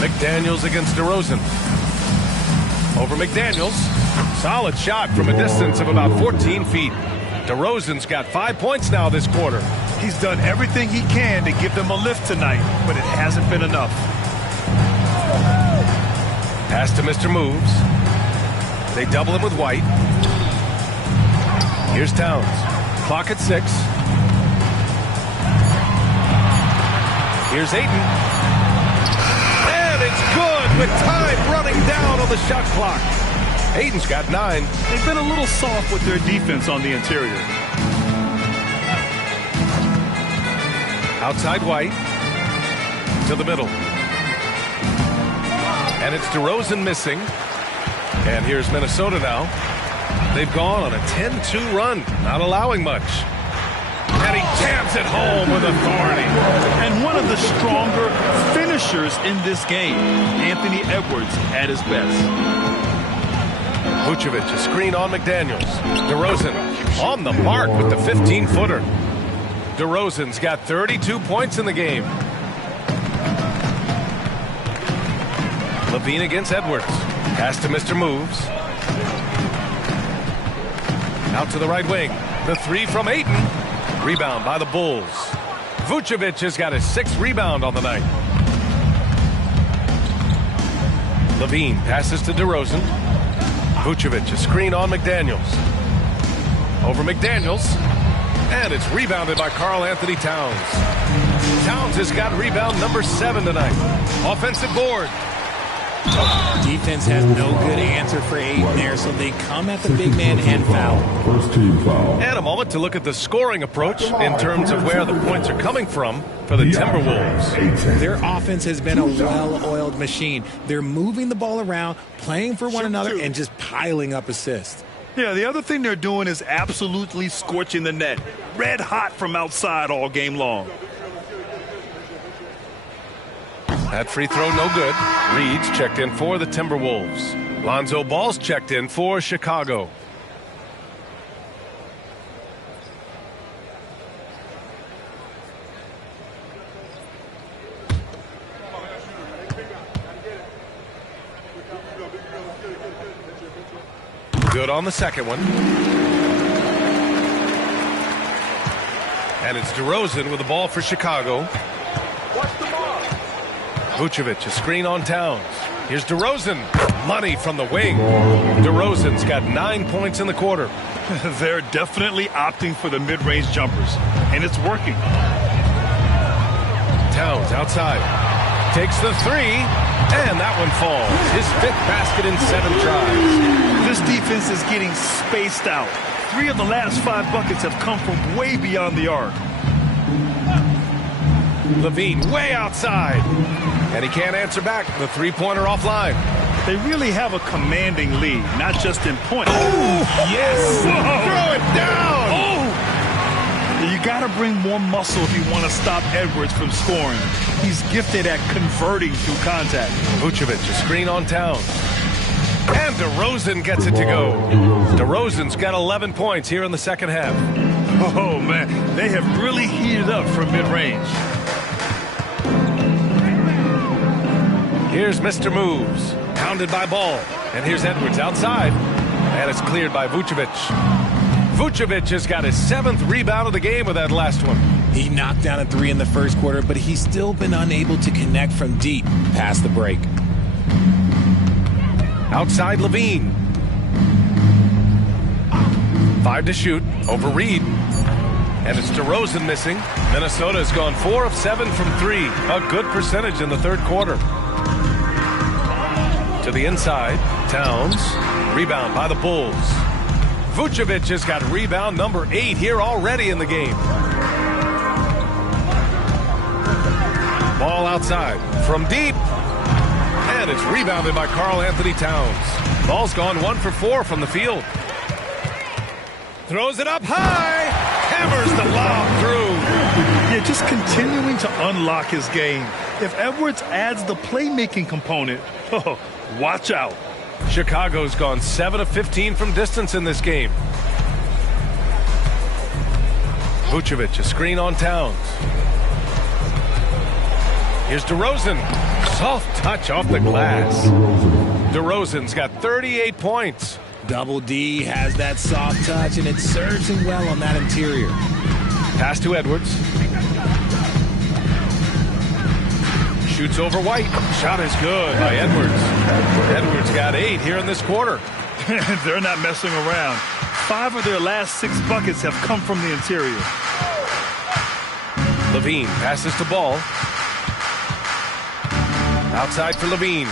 McDaniels against DeRozan. Over McDaniels. Solid shot from a distance of about 14 feet. DeRozan's got 5 points now this quarter. He's done everything he can to give them a lift tonight, but it hasn't been enough. Pass to Mr. Moves. They double him with White. Here's Towns. Clock at 6. Here's Ayton. And it's good with time running down on the shot clock. Ayton's got 9. They've been a little soft with their defense on the interior. Outside White. To the middle. And it's DeRozan missing. And here's Minnesota now. They've gone on a 10-2 run, not allowing much. And he jams it home with authority. And one of the stronger finishers in this game, Anthony Edwards at his best. Vucevic, a screen on McDaniels. DeRozan on the mark with the 15-footer. DeRozan's got 32 points in the game. Levine against Edwards. Pass to Mr. Moves. Out to the right wing. The three from Ayton. Rebound by the Bulls. Vucevic has got his 6th rebound on the night. Levine passes to DeRozan. Vucevic, a screen on McDaniels. Over McDaniels. And it's rebounded by Karl Anthony Towns. Towns has got rebound number 7 tonight. Offensive board. Defense has no good answer for Ayton there, so they come at the big man and foul. First team foul. And a moment to look at the scoring approach in terms of where the points are coming from for the Timberwolves. Their offense has been a well-oiled machine. They're moving the ball around, playing for one another, and just piling up assists. Yeah, the other thing they're doing is absolutely scorching the net. Red hot from outside all game long. That free throw no good. Reed's checked in for the Timberwolves. Lonzo Ball's checked in for Chicago. Good on the second one. And it's DeRozan with the ball for Chicago. Vucevic, a screen on Towns. Here's DeRozan. Money from the wing. DeRozan's got 9 points in the quarter. They're definitely opting for the mid-range jumpers, and it's working. Towns outside. Takes the three, and that one falls. His 5th basket in 7 tries. This defense is getting spaced out. 3 of the last 5 buckets have come from way beyond the arc. Levine way outside. And he can't answer back. The three-pointer offline. They really have a commanding lead, not just in points. Oh, yes! Whoa. Throw it down! Oh! You got to bring more muscle if you want to stop Edwards from scoring. He's gifted at converting through contact. Vucevic, a screen on Towns. And DeRozan gets it to go. DeRozan's got 11 points here in the second half. Oh, man. They have really heated up from mid-range. Here's Mr. Moves, pounded by Ball. And here's Edwards outside. And it's cleared by Vucevic. Vucevic has got his 7th rebound of the game with that last one. He knocked down a 3 in the first quarter, but he's still been unable to connect from deep past the break. Outside Levine. 5 to shoot over Reed. And it's DeRozan missing. Minnesota has gone 4 of 7 from 3. A good percentage in the third quarter. To the inside. Towns. Rebound by the Bulls. Vucevic has got rebound number 8 here already in the game. Ball outside from deep. And it's rebounded by Karl Anthony Towns. Ball's gone 1 for 4 from the field. Throws it up high. Hammers the lob through. Yeah, just continuing to unlock his game. If Edwards adds the playmaking component, watch out. Chicago's gone 7 of 15 from distance in this game. Vucevic, a screen on Towns. Here's DeRozan. Soft touch off the glass. DeRozan's got 38 points. Double D has that soft touch, and it serves him well on that interior. Pass to Edwards. Shoots over White. Shot is good by Edwards. Edwards got 8 here in this quarter. They're not messing around. 5 of their last 6 buckets have come from the interior. Levine passes to Ball. Outside for Levine.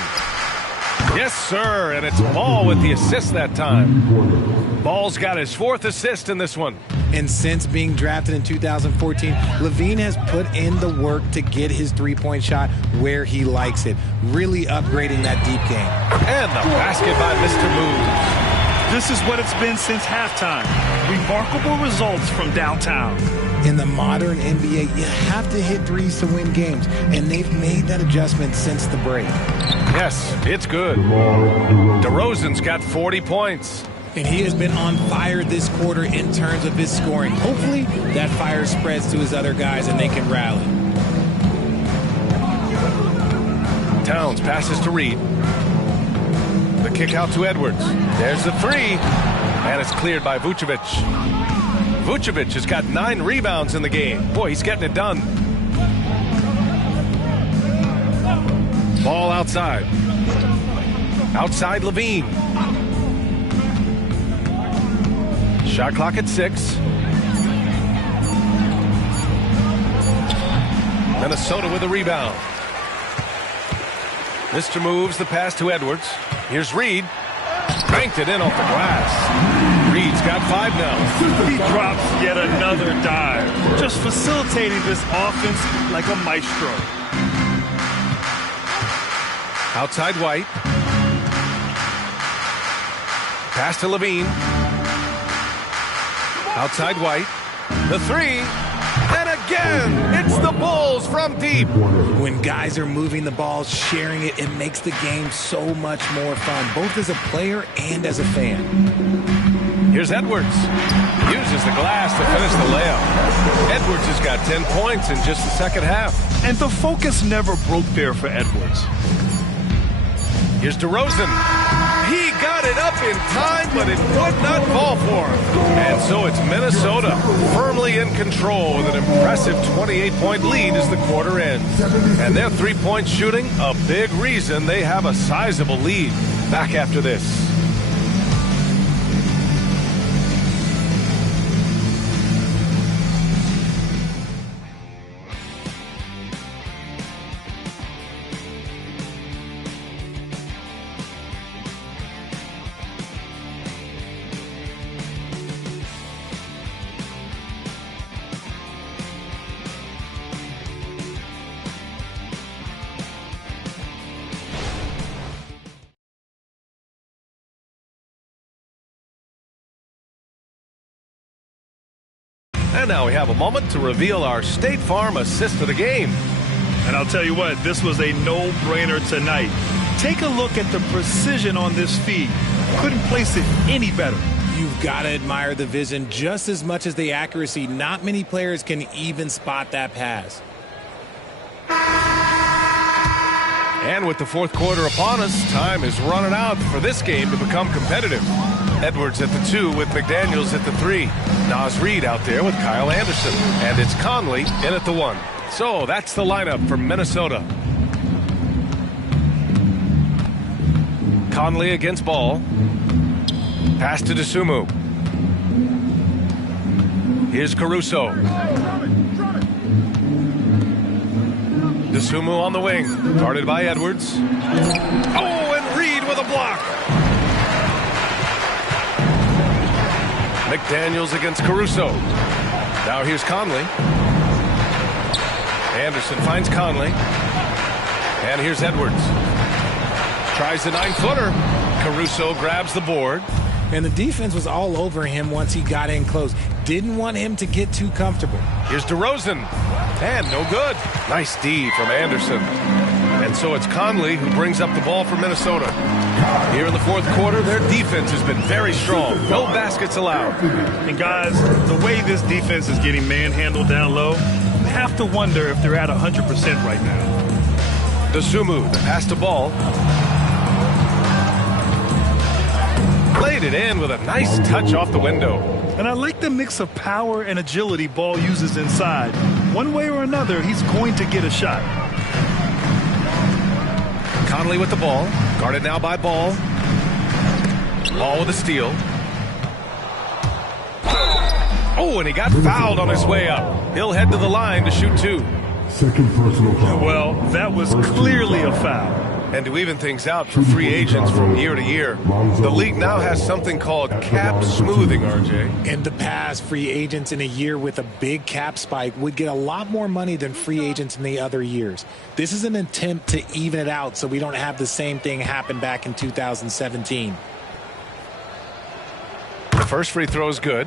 Yes, sir, and it's Ball with the assist that time. Ball's got his 4th assist in this one. And since being drafted in 2014, Levine has put in the work to get his three-point shot where he likes it, really upgrading that deep game. And the basket by Mr. Moves. This is what it's been since halftime. Remarkable results from downtown. In the modern NBA, you have to hit threes to win games, and they've made that adjustment since the break. Yes, it's good. DeRozan's got 40 points. And he has been on fire this quarter in terms of his scoring. Hopefully, that fire spreads to his other guys and they can rally. Towns passes to Reed. The kick out to Edwards. There's the 3. And it's cleared by Vucevic. Vucevic has got 9 rebounds in the game. Boy, he's getting it done. Ball outside. Outside Levine. Shot clock at 6. Minnesota with a rebound. Mr. Moves the pass to Edwards. Here's Reed. Banked it in off the glass. Reed's got 5 now. He drops yet another dive. Just facilitating this offense like a maestro. Outside White. Pass to Levine. Outside White. The 3. And again, it's the Bulls from deep. When guys are moving the ball, sharing it, it makes the game so much more fun, both as a player and as a fan. Here's Edwards. Uses the glass to finish the layup. Edwards has got 10 points in just the second half. And the focus never broke there for Edwards. Here's DeRozan. He got it up in time, but it would not fall for him. And so it's Minnesota firmly in control with an impressive 28-point lead as the quarter ends. And their three-point shooting, a big reason they have a sizable lead. Back after this. And now we have a moment to reveal our State Farm assist of the game. And I'll tell you what, this was a no-brainer tonight. Take a look at the precision on this feed. Couldn't place it any better. You've got to admire the vision just as much as the accuracy. Not many players can even spot that pass. And with the fourth quarter upon us, time is running out for this game to become competitive. Edwards at the 2 with McDaniels at the 3. Nas Reed out there with Kyle Anderson. And it's Conley in at the 1. So that's the lineup for Minnesota. Conley against Ball. Pass to Dosunmu. Here's Caruso. Dosunmu on the wing. Guarded by Edwards. Oh, and Reed with a block. McDaniels against Caruso. Now here's Conley. Anderson finds Conley. And here's Edwards. Tries the 9-footer. Caruso grabs the board. And the defense was all over him once he got in close. Didn't want him to get too comfortable. Here's DeRozan. And no good. Nice D from Anderson. And so it's Conley who brings up the ball for Minnesota. Here in the fourth quarter, their defense has been very strong. No baskets allowed. And guys, the way this defense is getting manhandled down low, I have to wonder if they're at 100% right now. Dosunmu, the pass to Ball. Played it in with a nice touch off the window. And I like the mix of power and agility Ball uses inside. One way or another, he's going to get a shot. Conley with the ball. Guarded now by Ball. Ball with a steal. Oh, and he got fouled on his way up. He'll head to the line to shoot 2. Second personal foul. Well, that was clearly a foul. And to even things out for free agents from year to year, the league now has something called cap smoothing, RJ. In the past, free agents in a year with a big cap spike would get a lot more money than free agents in the other years. This is an attempt to even it out so we don't have the same thing happen back in 2017. The first free throw is good.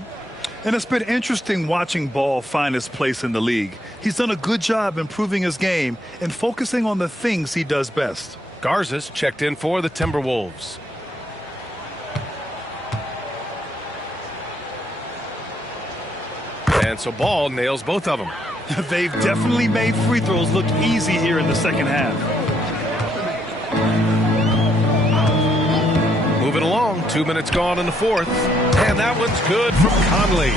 And it's been interesting watching Ball find his place in the league. He's done a good job improving his game and focusing on the things he does best. Garza's checked in for the Timberwolves. And so Ball nails both of them. They've definitely made free throws look easy here in the second half. Moving along, 2 minutes gone in the fourth. And that one's good from Conley.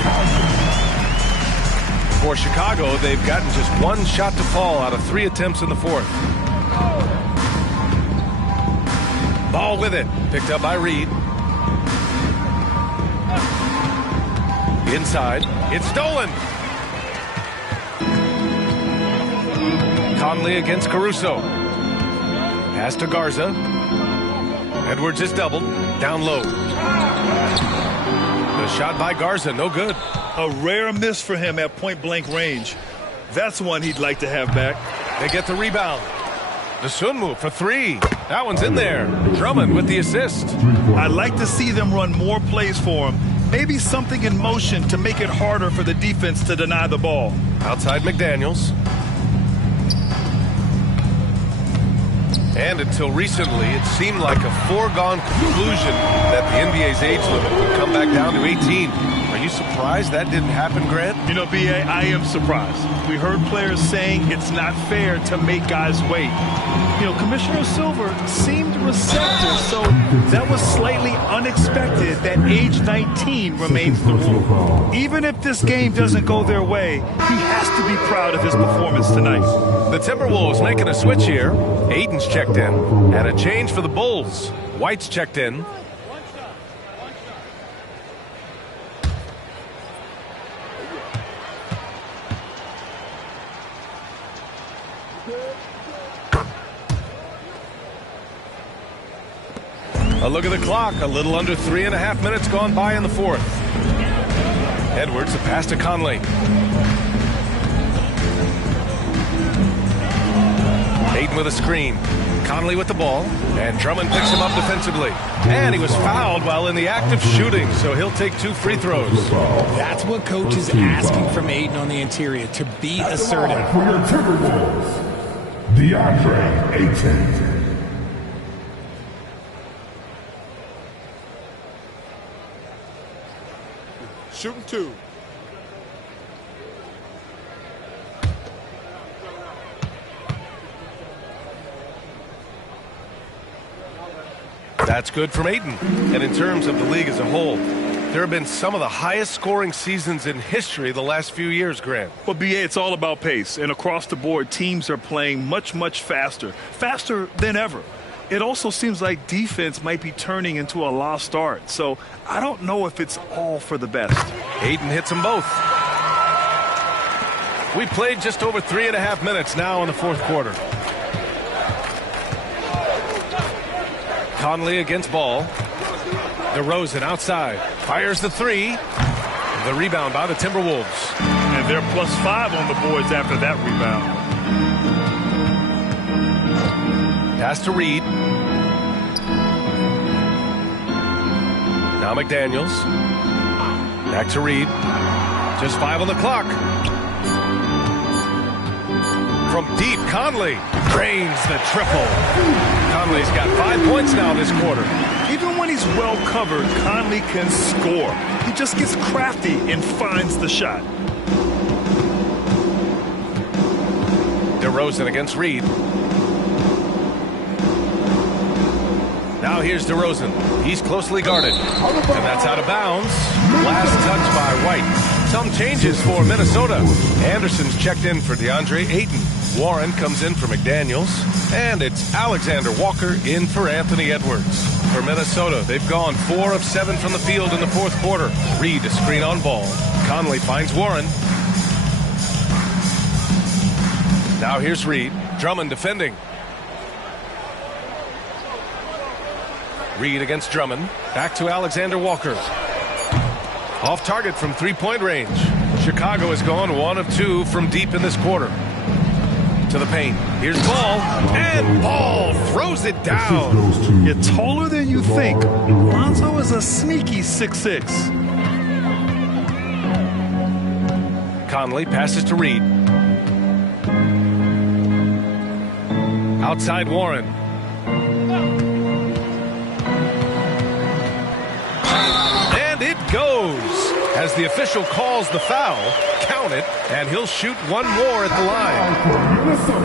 For Chicago, they've gotten just 1 shot to fall out of 3 attempts in the fourth. Ball with it. Picked up by Reed. Inside. It's stolen. Conley against Caruso. Pass to Garza. Edwards is doubled. Down low. The shot by Garza, no good. A rare miss for him at point-blank range. That's one he'd like to have back. They get the rebound. Dosunmu for 3. That one's in there. Drummond with the assist. I'd like to see them run more plays for him. Maybe something in motion to make it harder for the defense to deny the ball. Outside McDaniels. And until recently, it seemed like a foregone conclusion that the NBA's age limit would come back down to 18. Are you surprised that didn't happen, Grant? You know, B.A., I am surprised. We heard players saying it's not fair to make guys wait. You know, Commissioner Silver seemed receptive, so that was slightly unexpected that age 19 remains the rule. Even if this game doesn't go their way, he has to be proud of his performance tonight. The Timberwolves making a switch here. Aiden's checked in. And a change for the Bulls. White's checked in. A look at the clock. A little under 3.5 minutes gone by in the fourth. Edwards, a pass to Conley. Aiden with a screen. Conley with the ball. And Drummond picks him up defensively. And he was fouled while in the act of shooting, so he'll take 2 free throws. That's what coach is asking from Aiden on the interior, to be assertive. For your Timberwolves, DeAndre Ayton. Shooting 2. That's good from Ayton. And in terms of the league as a whole, there have been some of the highest scoring seasons in history the last few years, Grant. Well, BA, it's all about pace. And across the board, teams are playing much, much faster than ever. It also seems like defense might be turning into a lost art. So I don't know if it's all for the best. Ayton hits them both. We played just over 3.5 minutes now in the fourth quarter. Conley against Ball. DeRozan outside. Fires the three. The rebound by the Timberwolves. And they're +5 on the boards after that rebound. Pass to Reed. Now McDaniels. Back to Reed. Just 5 on the clock. From deep, Conley drains the triple. Conley's got 5 points now this quarter. Even when he's well covered, Conley can score. He just gets crafty and finds the shot. DeRozan against Reed. Now here's DeRozan. He's closely guarded. And that's out of bounds. Last touch by White. Some changes for Minnesota. Anderson's checked in for DeAndre Ayton. Warren comes in for McDaniels. And it's Alexander Walker in for Anthony Edwards. For Minnesota, they've gone 4 of 7 from the field in the fourth quarter. Reed a screen on Ball. Conley finds Warren. Now here's Reed. Drummond defending. Reed against Drummond. Back to Alexander Walker. Off target from three-point range. Chicago has gone 1 of 2 from deep in this quarter. To the paint. Here's Ball. And Ball throws it down. You're taller than you think. Lonzo is a sneaky 6'6". Conley passes to Reed. Outside Warren. And it goes. As the official calls the foul, count it, and he'll shoot one more at the line.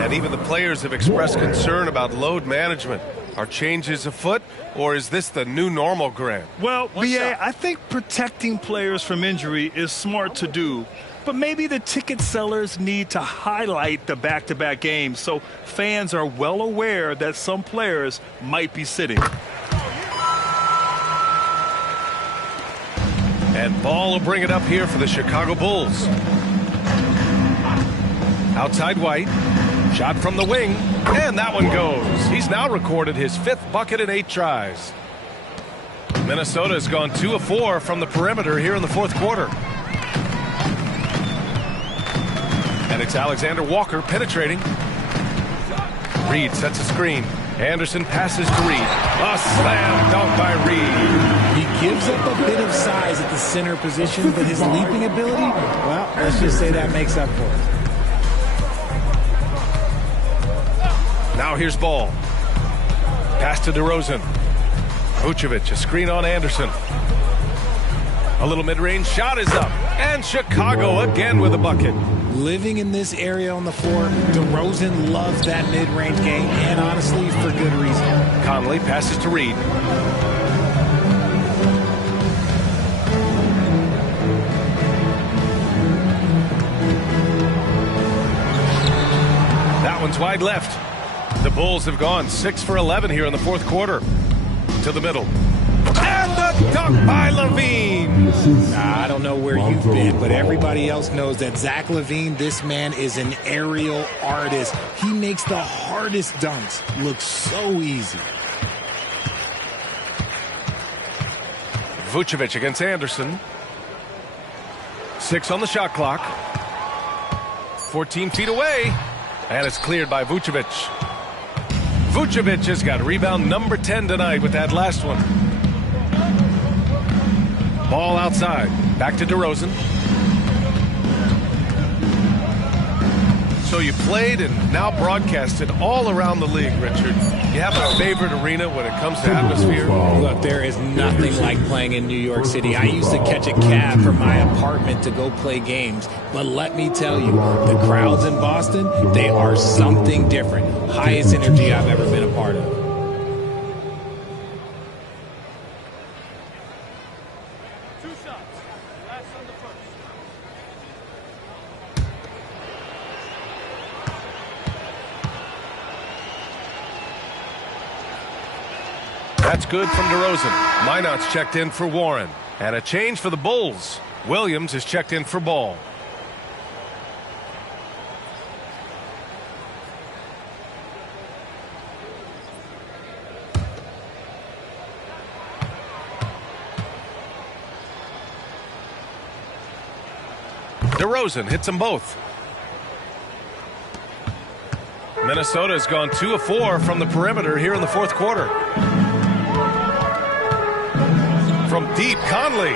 And even the players have expressed concern about load management. Are changes afoot, or is this the new normal, Grant? Well, BA, I think protecting players from injury is smart to do. But maybe the ticket sellers need to highlight the back-to-back games so fans are well aware that some players might be sitting. And Ball will bring it up here for the Chicago Bulls. Outside White. Shot from the wing. And that one goes. He's now recorded his 5th bucket in 8 tries. Minnesota has gone 2 of 4 from the perimeter here in the fourth quarter. And it's Alexander Walker penetrating. Reed sets a screen. Anderson passes to Reed. A slam dunk by Reed. He gives up a bit of size at the center position, but his leaping ability, well, let's just say that makes up for it. Now here's Ball. Pass to DeRozan. Vucevic, a screen on Anderson. A little mid-range shot is up. And Chicago again with a bucket. Living in this area on the floor, DeRozan loves that mid-range game, and honestly, for good reason. Conley passes to Reed. That one's wide left. The Bulls have gone 6 for 11 here in the fourth quarter. To the middle. And the dunk by LaVine. I don't know where you've been, but everybody else knows that Zach LaVine, this man is an aerial artist. He makes the hardest dunks look so easy. Vucevic against Anderson. 6 on the shot clock. 14 feet away. And it's cleared by Vucevic. Vucevic has got rebound number 10 tonight with that last one. Ball outside. Back to DeRozan. So you played and now broadcasted all around the league, Richard. You have a favorite arena when it comes to atmosphere? Look, there is nothing like playing in New York City. I used to catch a cab from my apartment to go play games. But let me tell you, the crowds in Boston, they are something different. Highest energy I've ever been a part of. That's good from DeRozan. Minot's checked in for Warren. And a change for the Bulls. Williams is checked in for Ball. DeRozan hits them both. Minnesota has gone 2 of 4 from the perimeter here in the fourth quarter. From deep, Conley.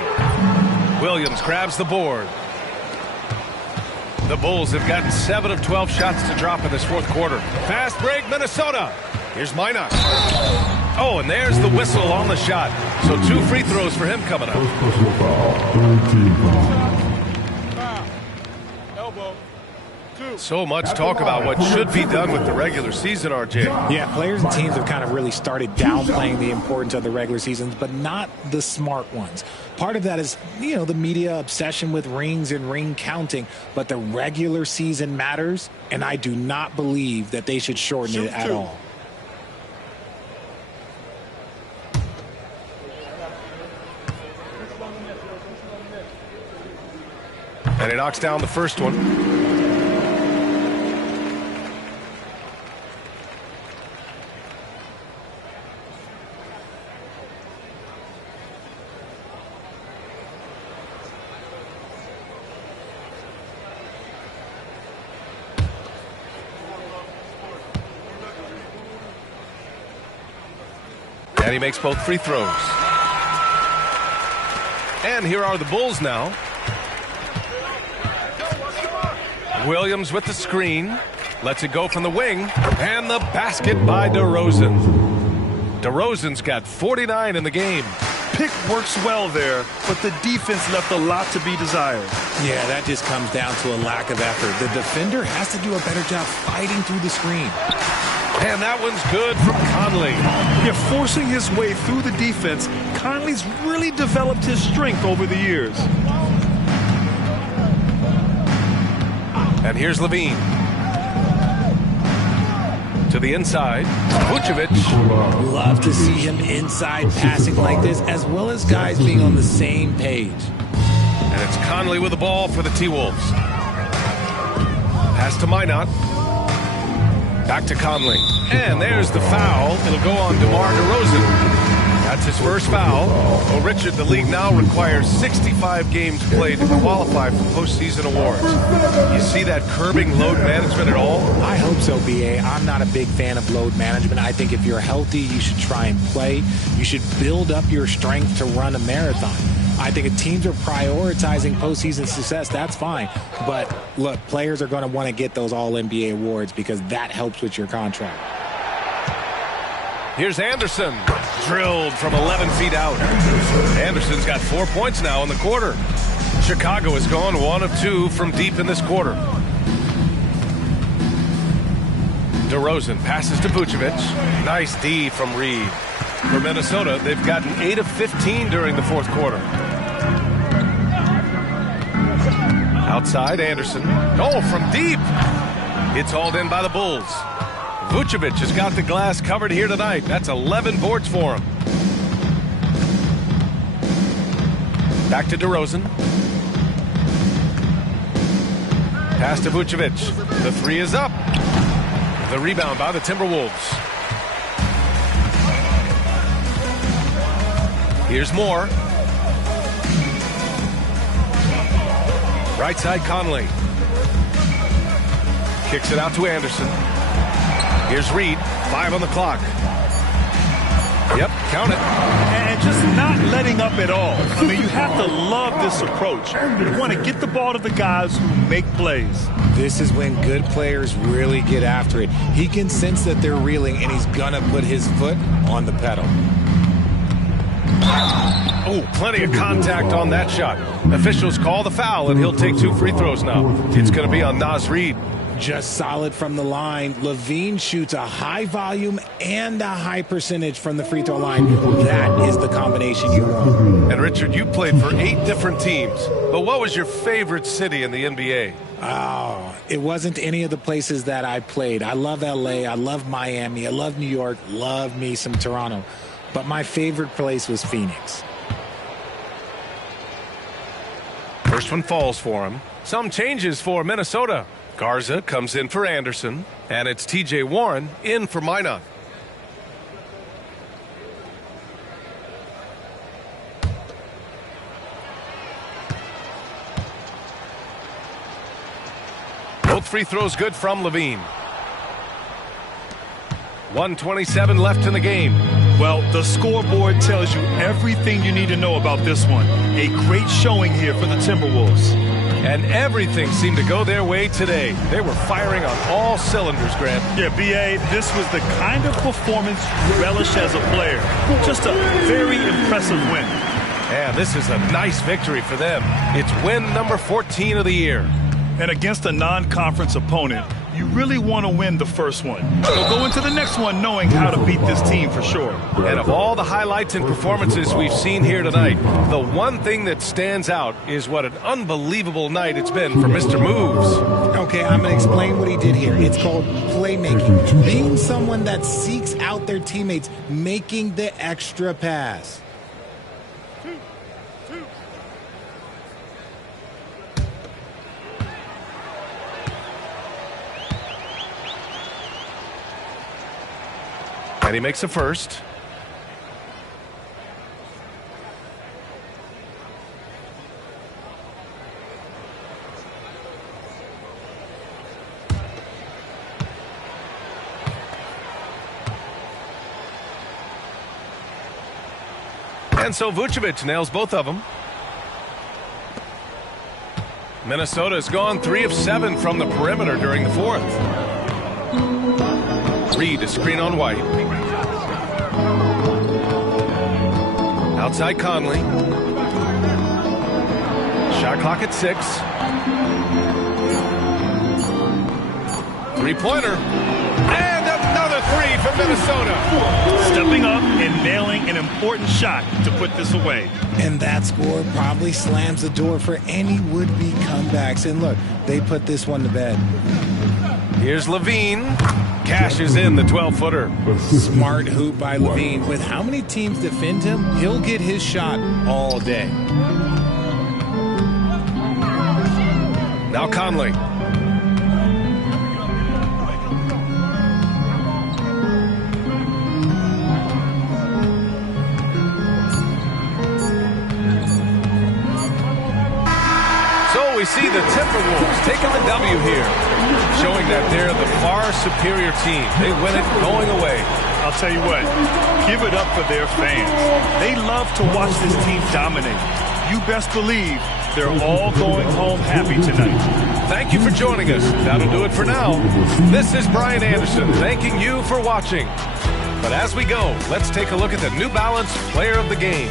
Williams grabs the board. The Bulls have gotten 7 of 12 shots to drop in this fourth quarter. Fast break, Minnesota. Here's Minot. Oh, and there's the whistle on the shot. So 2 free throws for him coming up. So much talk about what should be done with the regular season, RJ. Yeah, players and teams have kind of really started downplaying the importance of the regular seasons, but not the smart ones. Part of that is, the media obsession with rings and ring counting, but the regular season matters, and I do not believe that they should shorten it at all. And he knocks down the first one. And he makes both free throws. And here are the Bulls now. Williams with the screen. Lets it go from the wing. And the basket by DeRozan. DeRozan's got 49 in the game. Pick works well there, but the defense left a lot to be desired. Yeah, that just comes down to a lack of effort. The defender has to do a better job fighting through the screen. And that one's good from Conley. Yeah, forcing his way through the defense, Conley's really developed his strength over the years. And here's Levine. To the inside. Vucevic. Love to see him inside passing like this, as well as guys being on the same page. And it's Conley with the ball for the T-Wolves. Pass to Minot. Back to Conley. And there's the foul. It'll go on DeMar DeRozan. That's his first foul. Well, Richard, the league now requires 65 games played to qualify for postseason awards. You see that curbing load management at all? I hope so, B.A. I'm not a big fan of load management. I think if you're healthy, you should try and play. You should build up your strength to run a marathon. I think if teams are prioritizing postseason success, that's fine. But, look, players are going to want to get those All-NBA awards because that helps with your contract. Here's Anderson. Drilled from 11 feet out. Anderson's got 4 points now in the quarter. Chicago has gone 1 of 2 from deep in this quarter. DeRozan passes to Vucevic. Nice D from Reed. For Minnesota, they've gotten 8 of 15 during the fourth quarter. Outside, Anderson. Oh, from deep. It's hauled in by the Bulls. Vucevic has got the glass covered here tonight. That's 11 boards for him. Back to DeRozan. Pass to Vucevic. The 3 is up. The rebound by the Timberwolves. Here's Moore. Right side, Conley. Kicks it out to Anderson. Here's Reed. 5 on the clock. Yep, count it. And just not letting up at all. I mean, you have to love this approach. You want to get the ball to the guys who make plays. This is when good players really get after it. He can sense that they're reeling, and he's going to put his foot on the pedal. Oh, plenty of contact on that shot. Officials call the foul, and he'll take 2 free throws now. It's going to be on Naz Reid. Just solid from the line. Levine shoots a high volume and a high percentage from the free throw line. That is the combination you want. And Richard, you played for 8 different teams. But what was your favorite city in the NBA? Oh, it wasn't any of the places that I played. I love LA. I love Miami. I love New York. Love me some Toronto. but my favorite place was Phoenix. First one falls for him. Some changes for Minnesota. Garza comes in for Anderson, and it's T.J. Warren in for Minot. Both free throws good from Levine. 1:27 left in the game. Well, the scoreboard tells you everything you need to know about this one. A great showing here for the Timberwolves. And everything seemed to go their way today. They were firing on all cylinders, Grant. Yeah, B.A., this was the kind of performance you relish as a player. Just a very impressive win. Yeah, this is a nice victory for them. It's win number 14 of the year. And against a non-conference opponent, you really want to win the first one. So go into the next one knowing how to beat this team for sure. And of all the highlights and performances we've seen here tonight, the one thing that stands out is what an unbelievable night it's been for Mr. Moves. Okay, I'm going to explain what he did here. It's called playmaking. Being someone that seeks out their teammates, making the extra pass. And he makes a first. And so Vucevic nails both of them. Minnesota's gone 3 of 7 from the perimeter during the fourth. Reed to screen on White. Outside Conley. Shot clock at 6. Three-pointer. And another three from Minnesota. Stepping up and nailing an important shot to put this away. And that score probably slams the door for any would-be comebacks. And look, they put this one to bed. Here's Levine. Cashes in the 12-footer. Smart hoop by Levine. With how many teams defend him, he'll get his shot all day. Now Conley. So we see the Timberwolves taking the W here, showing that they're the far superior team. They win it going away. I'll tell you what, give it up for their fans. They love to watch this team dominate. You best believe they're all going home happy tonight. Thank you for joining us. That'll do it for now. This is Brian Anderson thanking you for watching. But as we go, let's take a look at the New Balance Player of the Game.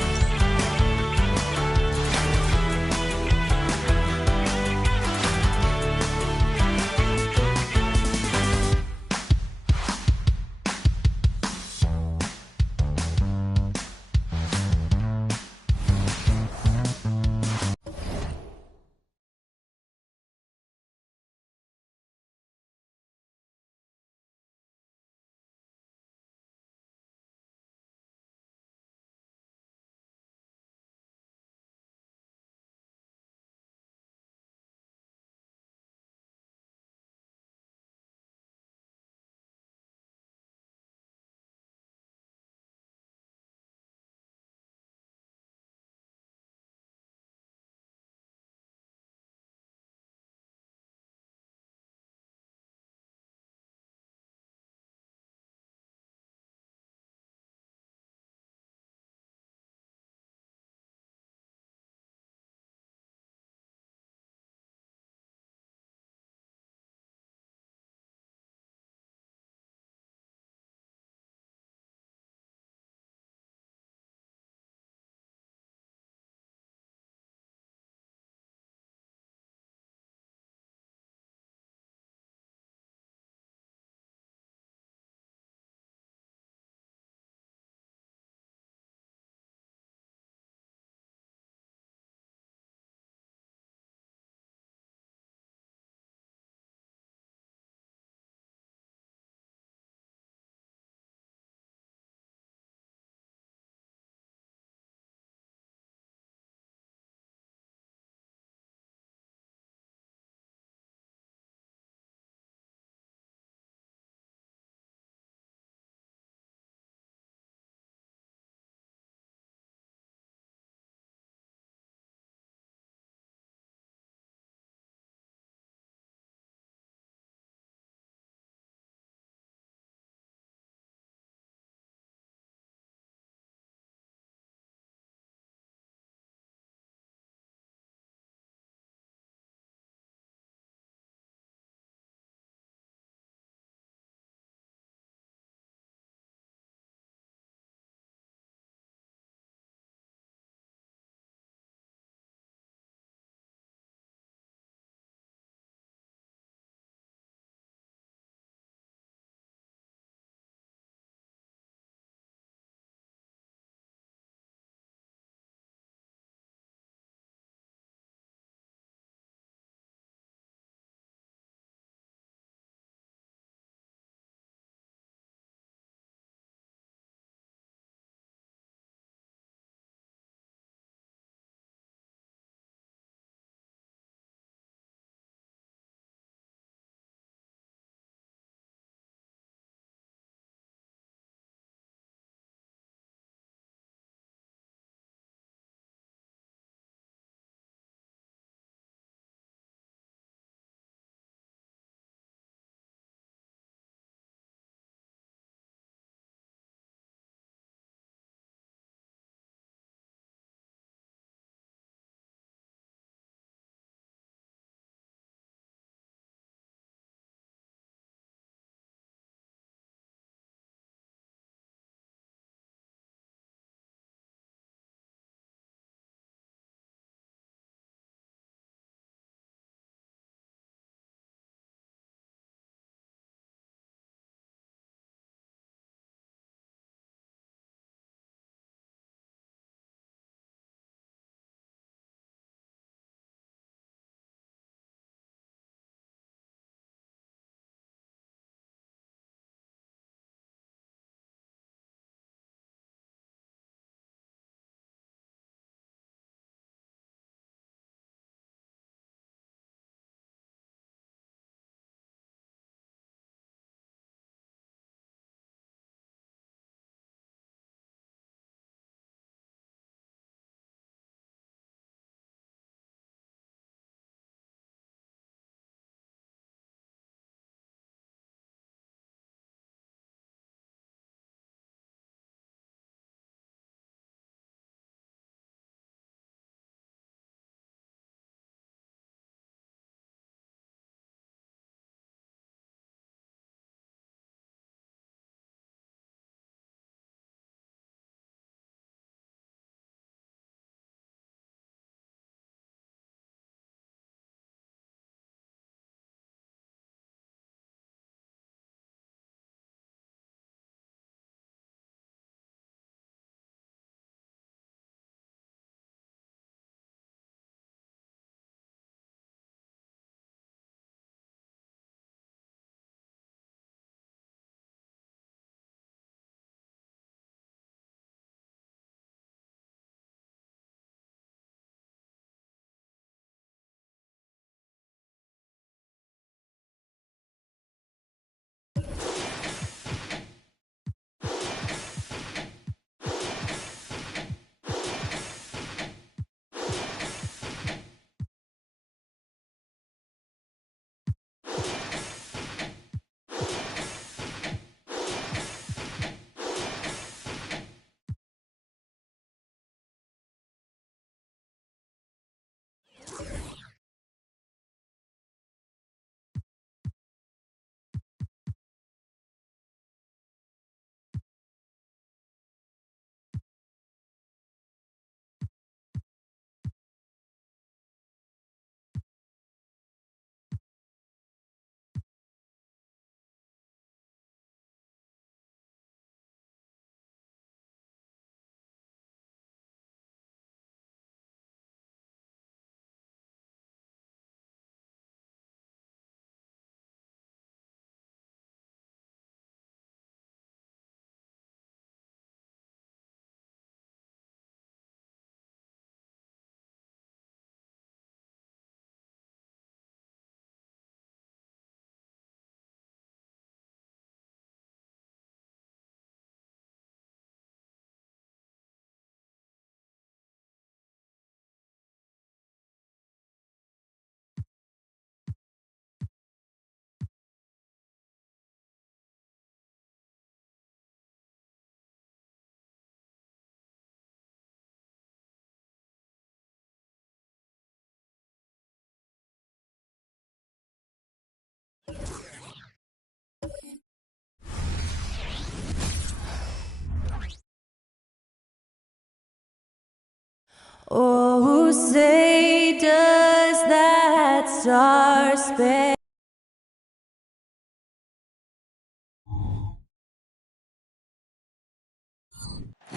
Oh, say does that star-spangled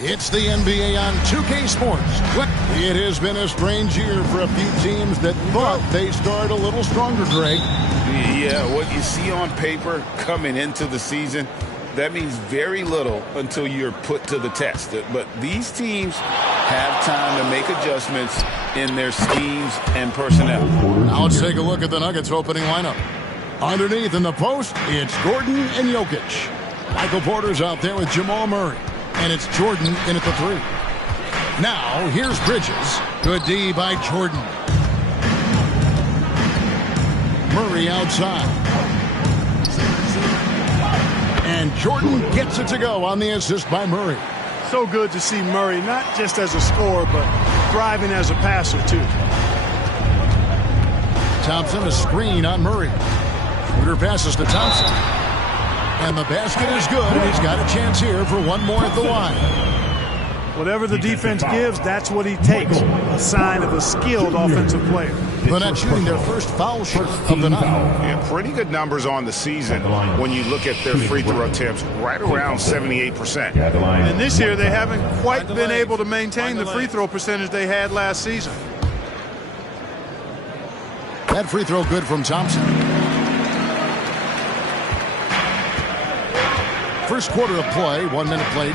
It's the NBA on 2K Sports. It has been a strange year for a few teams that thought they started a little stronger, Greg. Yeah, what you see on paper coming into the season, that means very little until you're put to the test. But these teams have time to make adjustments in their schemes and personnel. Now let's take a look at the Nuggets opening lineup. Underneath in the post, it's Gordon and Jokic. Michael Porter's out there with Jamal Murray. And it's Jordan in at the 3. Now, here's Bridges. Good D by Jordan. Murray outside. And Jordan gets it to go on the assist by Murray. So good to see Murray, not just as a scorer, but thriving as a passer, too. Thompson, a screen on Murray. Shooter passes to Thompson. And the basket is good, and he's got a chance here for one more at the line. Whatever the defense gives, that's what he takes. A sign of a skilled offensive player. The Nets shooting their first foul shot of the night. Yeah, pretty good numbers on the season when you look at their free throw attempts, right around 78%. And this year, they haven't quite been able to maintain the free throw percentage they had last season. That free throw good from Thompson. First quarter of play, 1 minute played.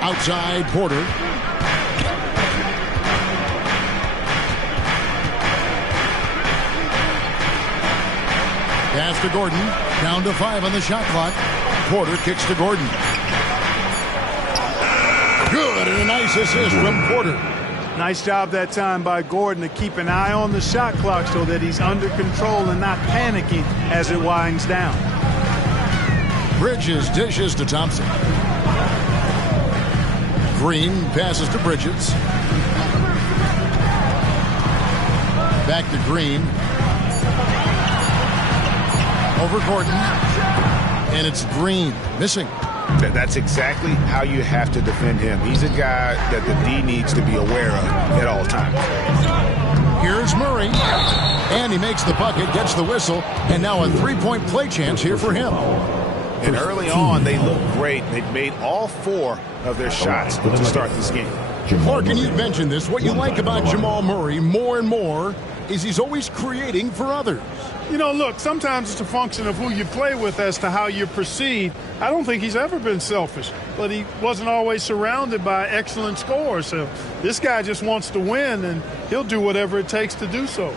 Outside, Porter. Pass to Gordon. Down to 5 on the shot clock. Porter kicks to Gordon. Good, and a nice assist from Porter. Nice job that time by Gordon to keep an eye on the shot clock so that he's under control and not panicking as it winds down. Bridges dishes to Thompson. Green passes to Bridges. Back to Green. Over Gordon. And it's Green missing. That's exactly how you have to defend him. He's a guy that the D needs to be aware of at all times. Here's Murray. And he makes the bucket, gets the whistle, and now a three-point play chance here for him. And early on, they looked great. They've made all 4 of their shots to start this game. Clark, and you've mentioned this, what you like about Jamal Murray more and more is he's always creating for others. You know, look, sometimes it's a function of who you play with as to how you're perceived. I don't think he's ever been selfish, but he wasn't always surrounded by excellent scorers. So this guy just wants to win, and he'll do whatever it takes to do so.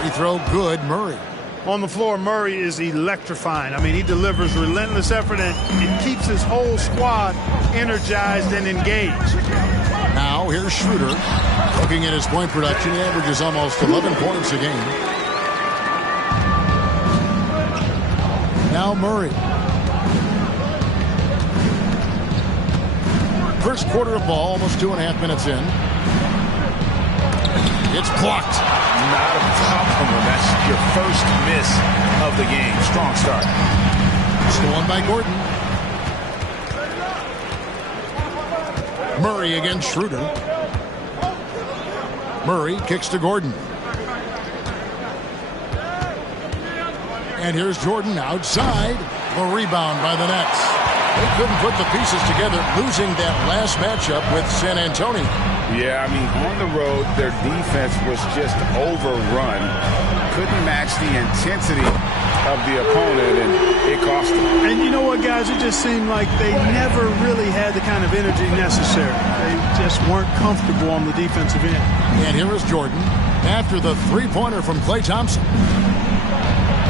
Free throw good, Murray. On the floor, Murray is electrifying. I mean, he delivers relentless effort, and it keeps his whole squad energized and engaged. Now, here's Schroeder. Looking at his point production, he averages almost 11 points a game. Now Murray. First quarter of ball, almost 2.5 minutes in. It's blocked. Not a problem when that's your first miss of the game. Strong start. Stolen by Gordon. Murray against Schroeder. Murray kicks to Gordon. And here's Jordan outside. The rebound by the Nets. They couldn't put the pieces together, losing that last matchup with San Antonio. Yeah, I mean, on the road, their defense was just overrun. Couldn't match the intensity of the opponent, and it cost them. And you know what, guys? It just seemed like they never really had the kind of energy necessary. They just weren't comfortable on the defensive end. And here is Jordan after the three-pointer from Klay Thompson.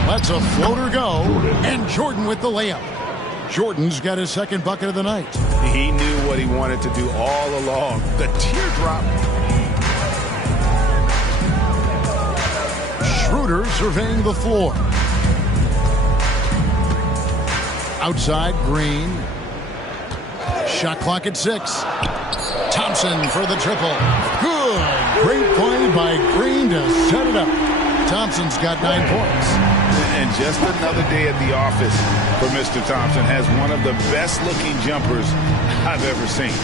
Lets a floater go, and Jordan with the layup. Jordan's got his second bucket of the night. He knew what he wanted to do all along. The teardrop. Schroeder surveying the floor. Outside, Green. Shot clock at 6. Thompson for the triple. Good. Great play by Green to set it up. Thompson's got 9 points. And just another day at the office for Mr. Thompson. Has one of the best-looking jumpers I've ever seen.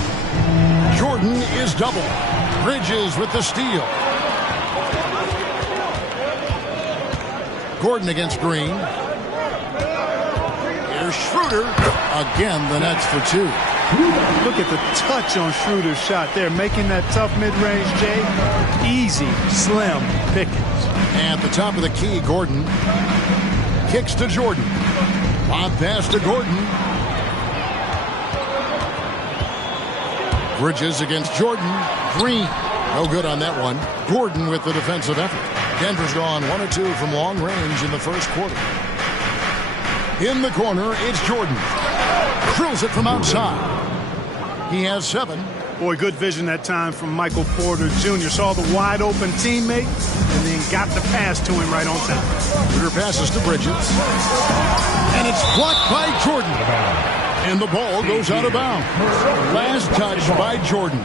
Jordan is double. Bridges with the steal. Gordon against Green. Here's Schroeder. Again, the Nets for 2. Look at the touch on Schroeder's shot there, making that tough mid-range, Jay. Easy, slim pickings. At the top of the key, Gordon kicks to Jordan. Lob pass to Gordon. Bridges against Jordan. Green. No good on that one. Gordon with the defensive effort. Denver's gone 1 or 2 from long range in the first quarter. In the corner, it's Jordan. Drills it from outside. He has 7. Boy, good vision that time from Michael Porter Jr. Saw the wide open teammate and then got the pass to him right on time. Porter passes to Bridges. And it's blocked by Jordan. And the ball goes out of bounds. Last touch by Jordan.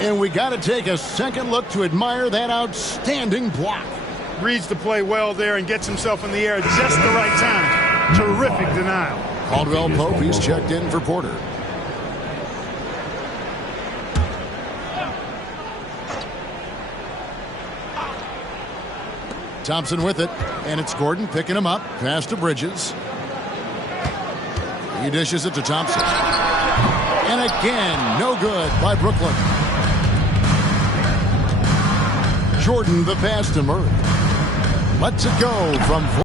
And we got to take a second look to admire that outstanding block. Reads the play well there and gets himself in the air at just the right time. Terrific denial. Caldwell Pope, he's checked in for Porter. Thompson with it, and it's Gordon picking him up. Pass to Bridges. He dishes it to Thompson. And again, no good by Brooklyn. Jordan the pass to Murray. Lets it go from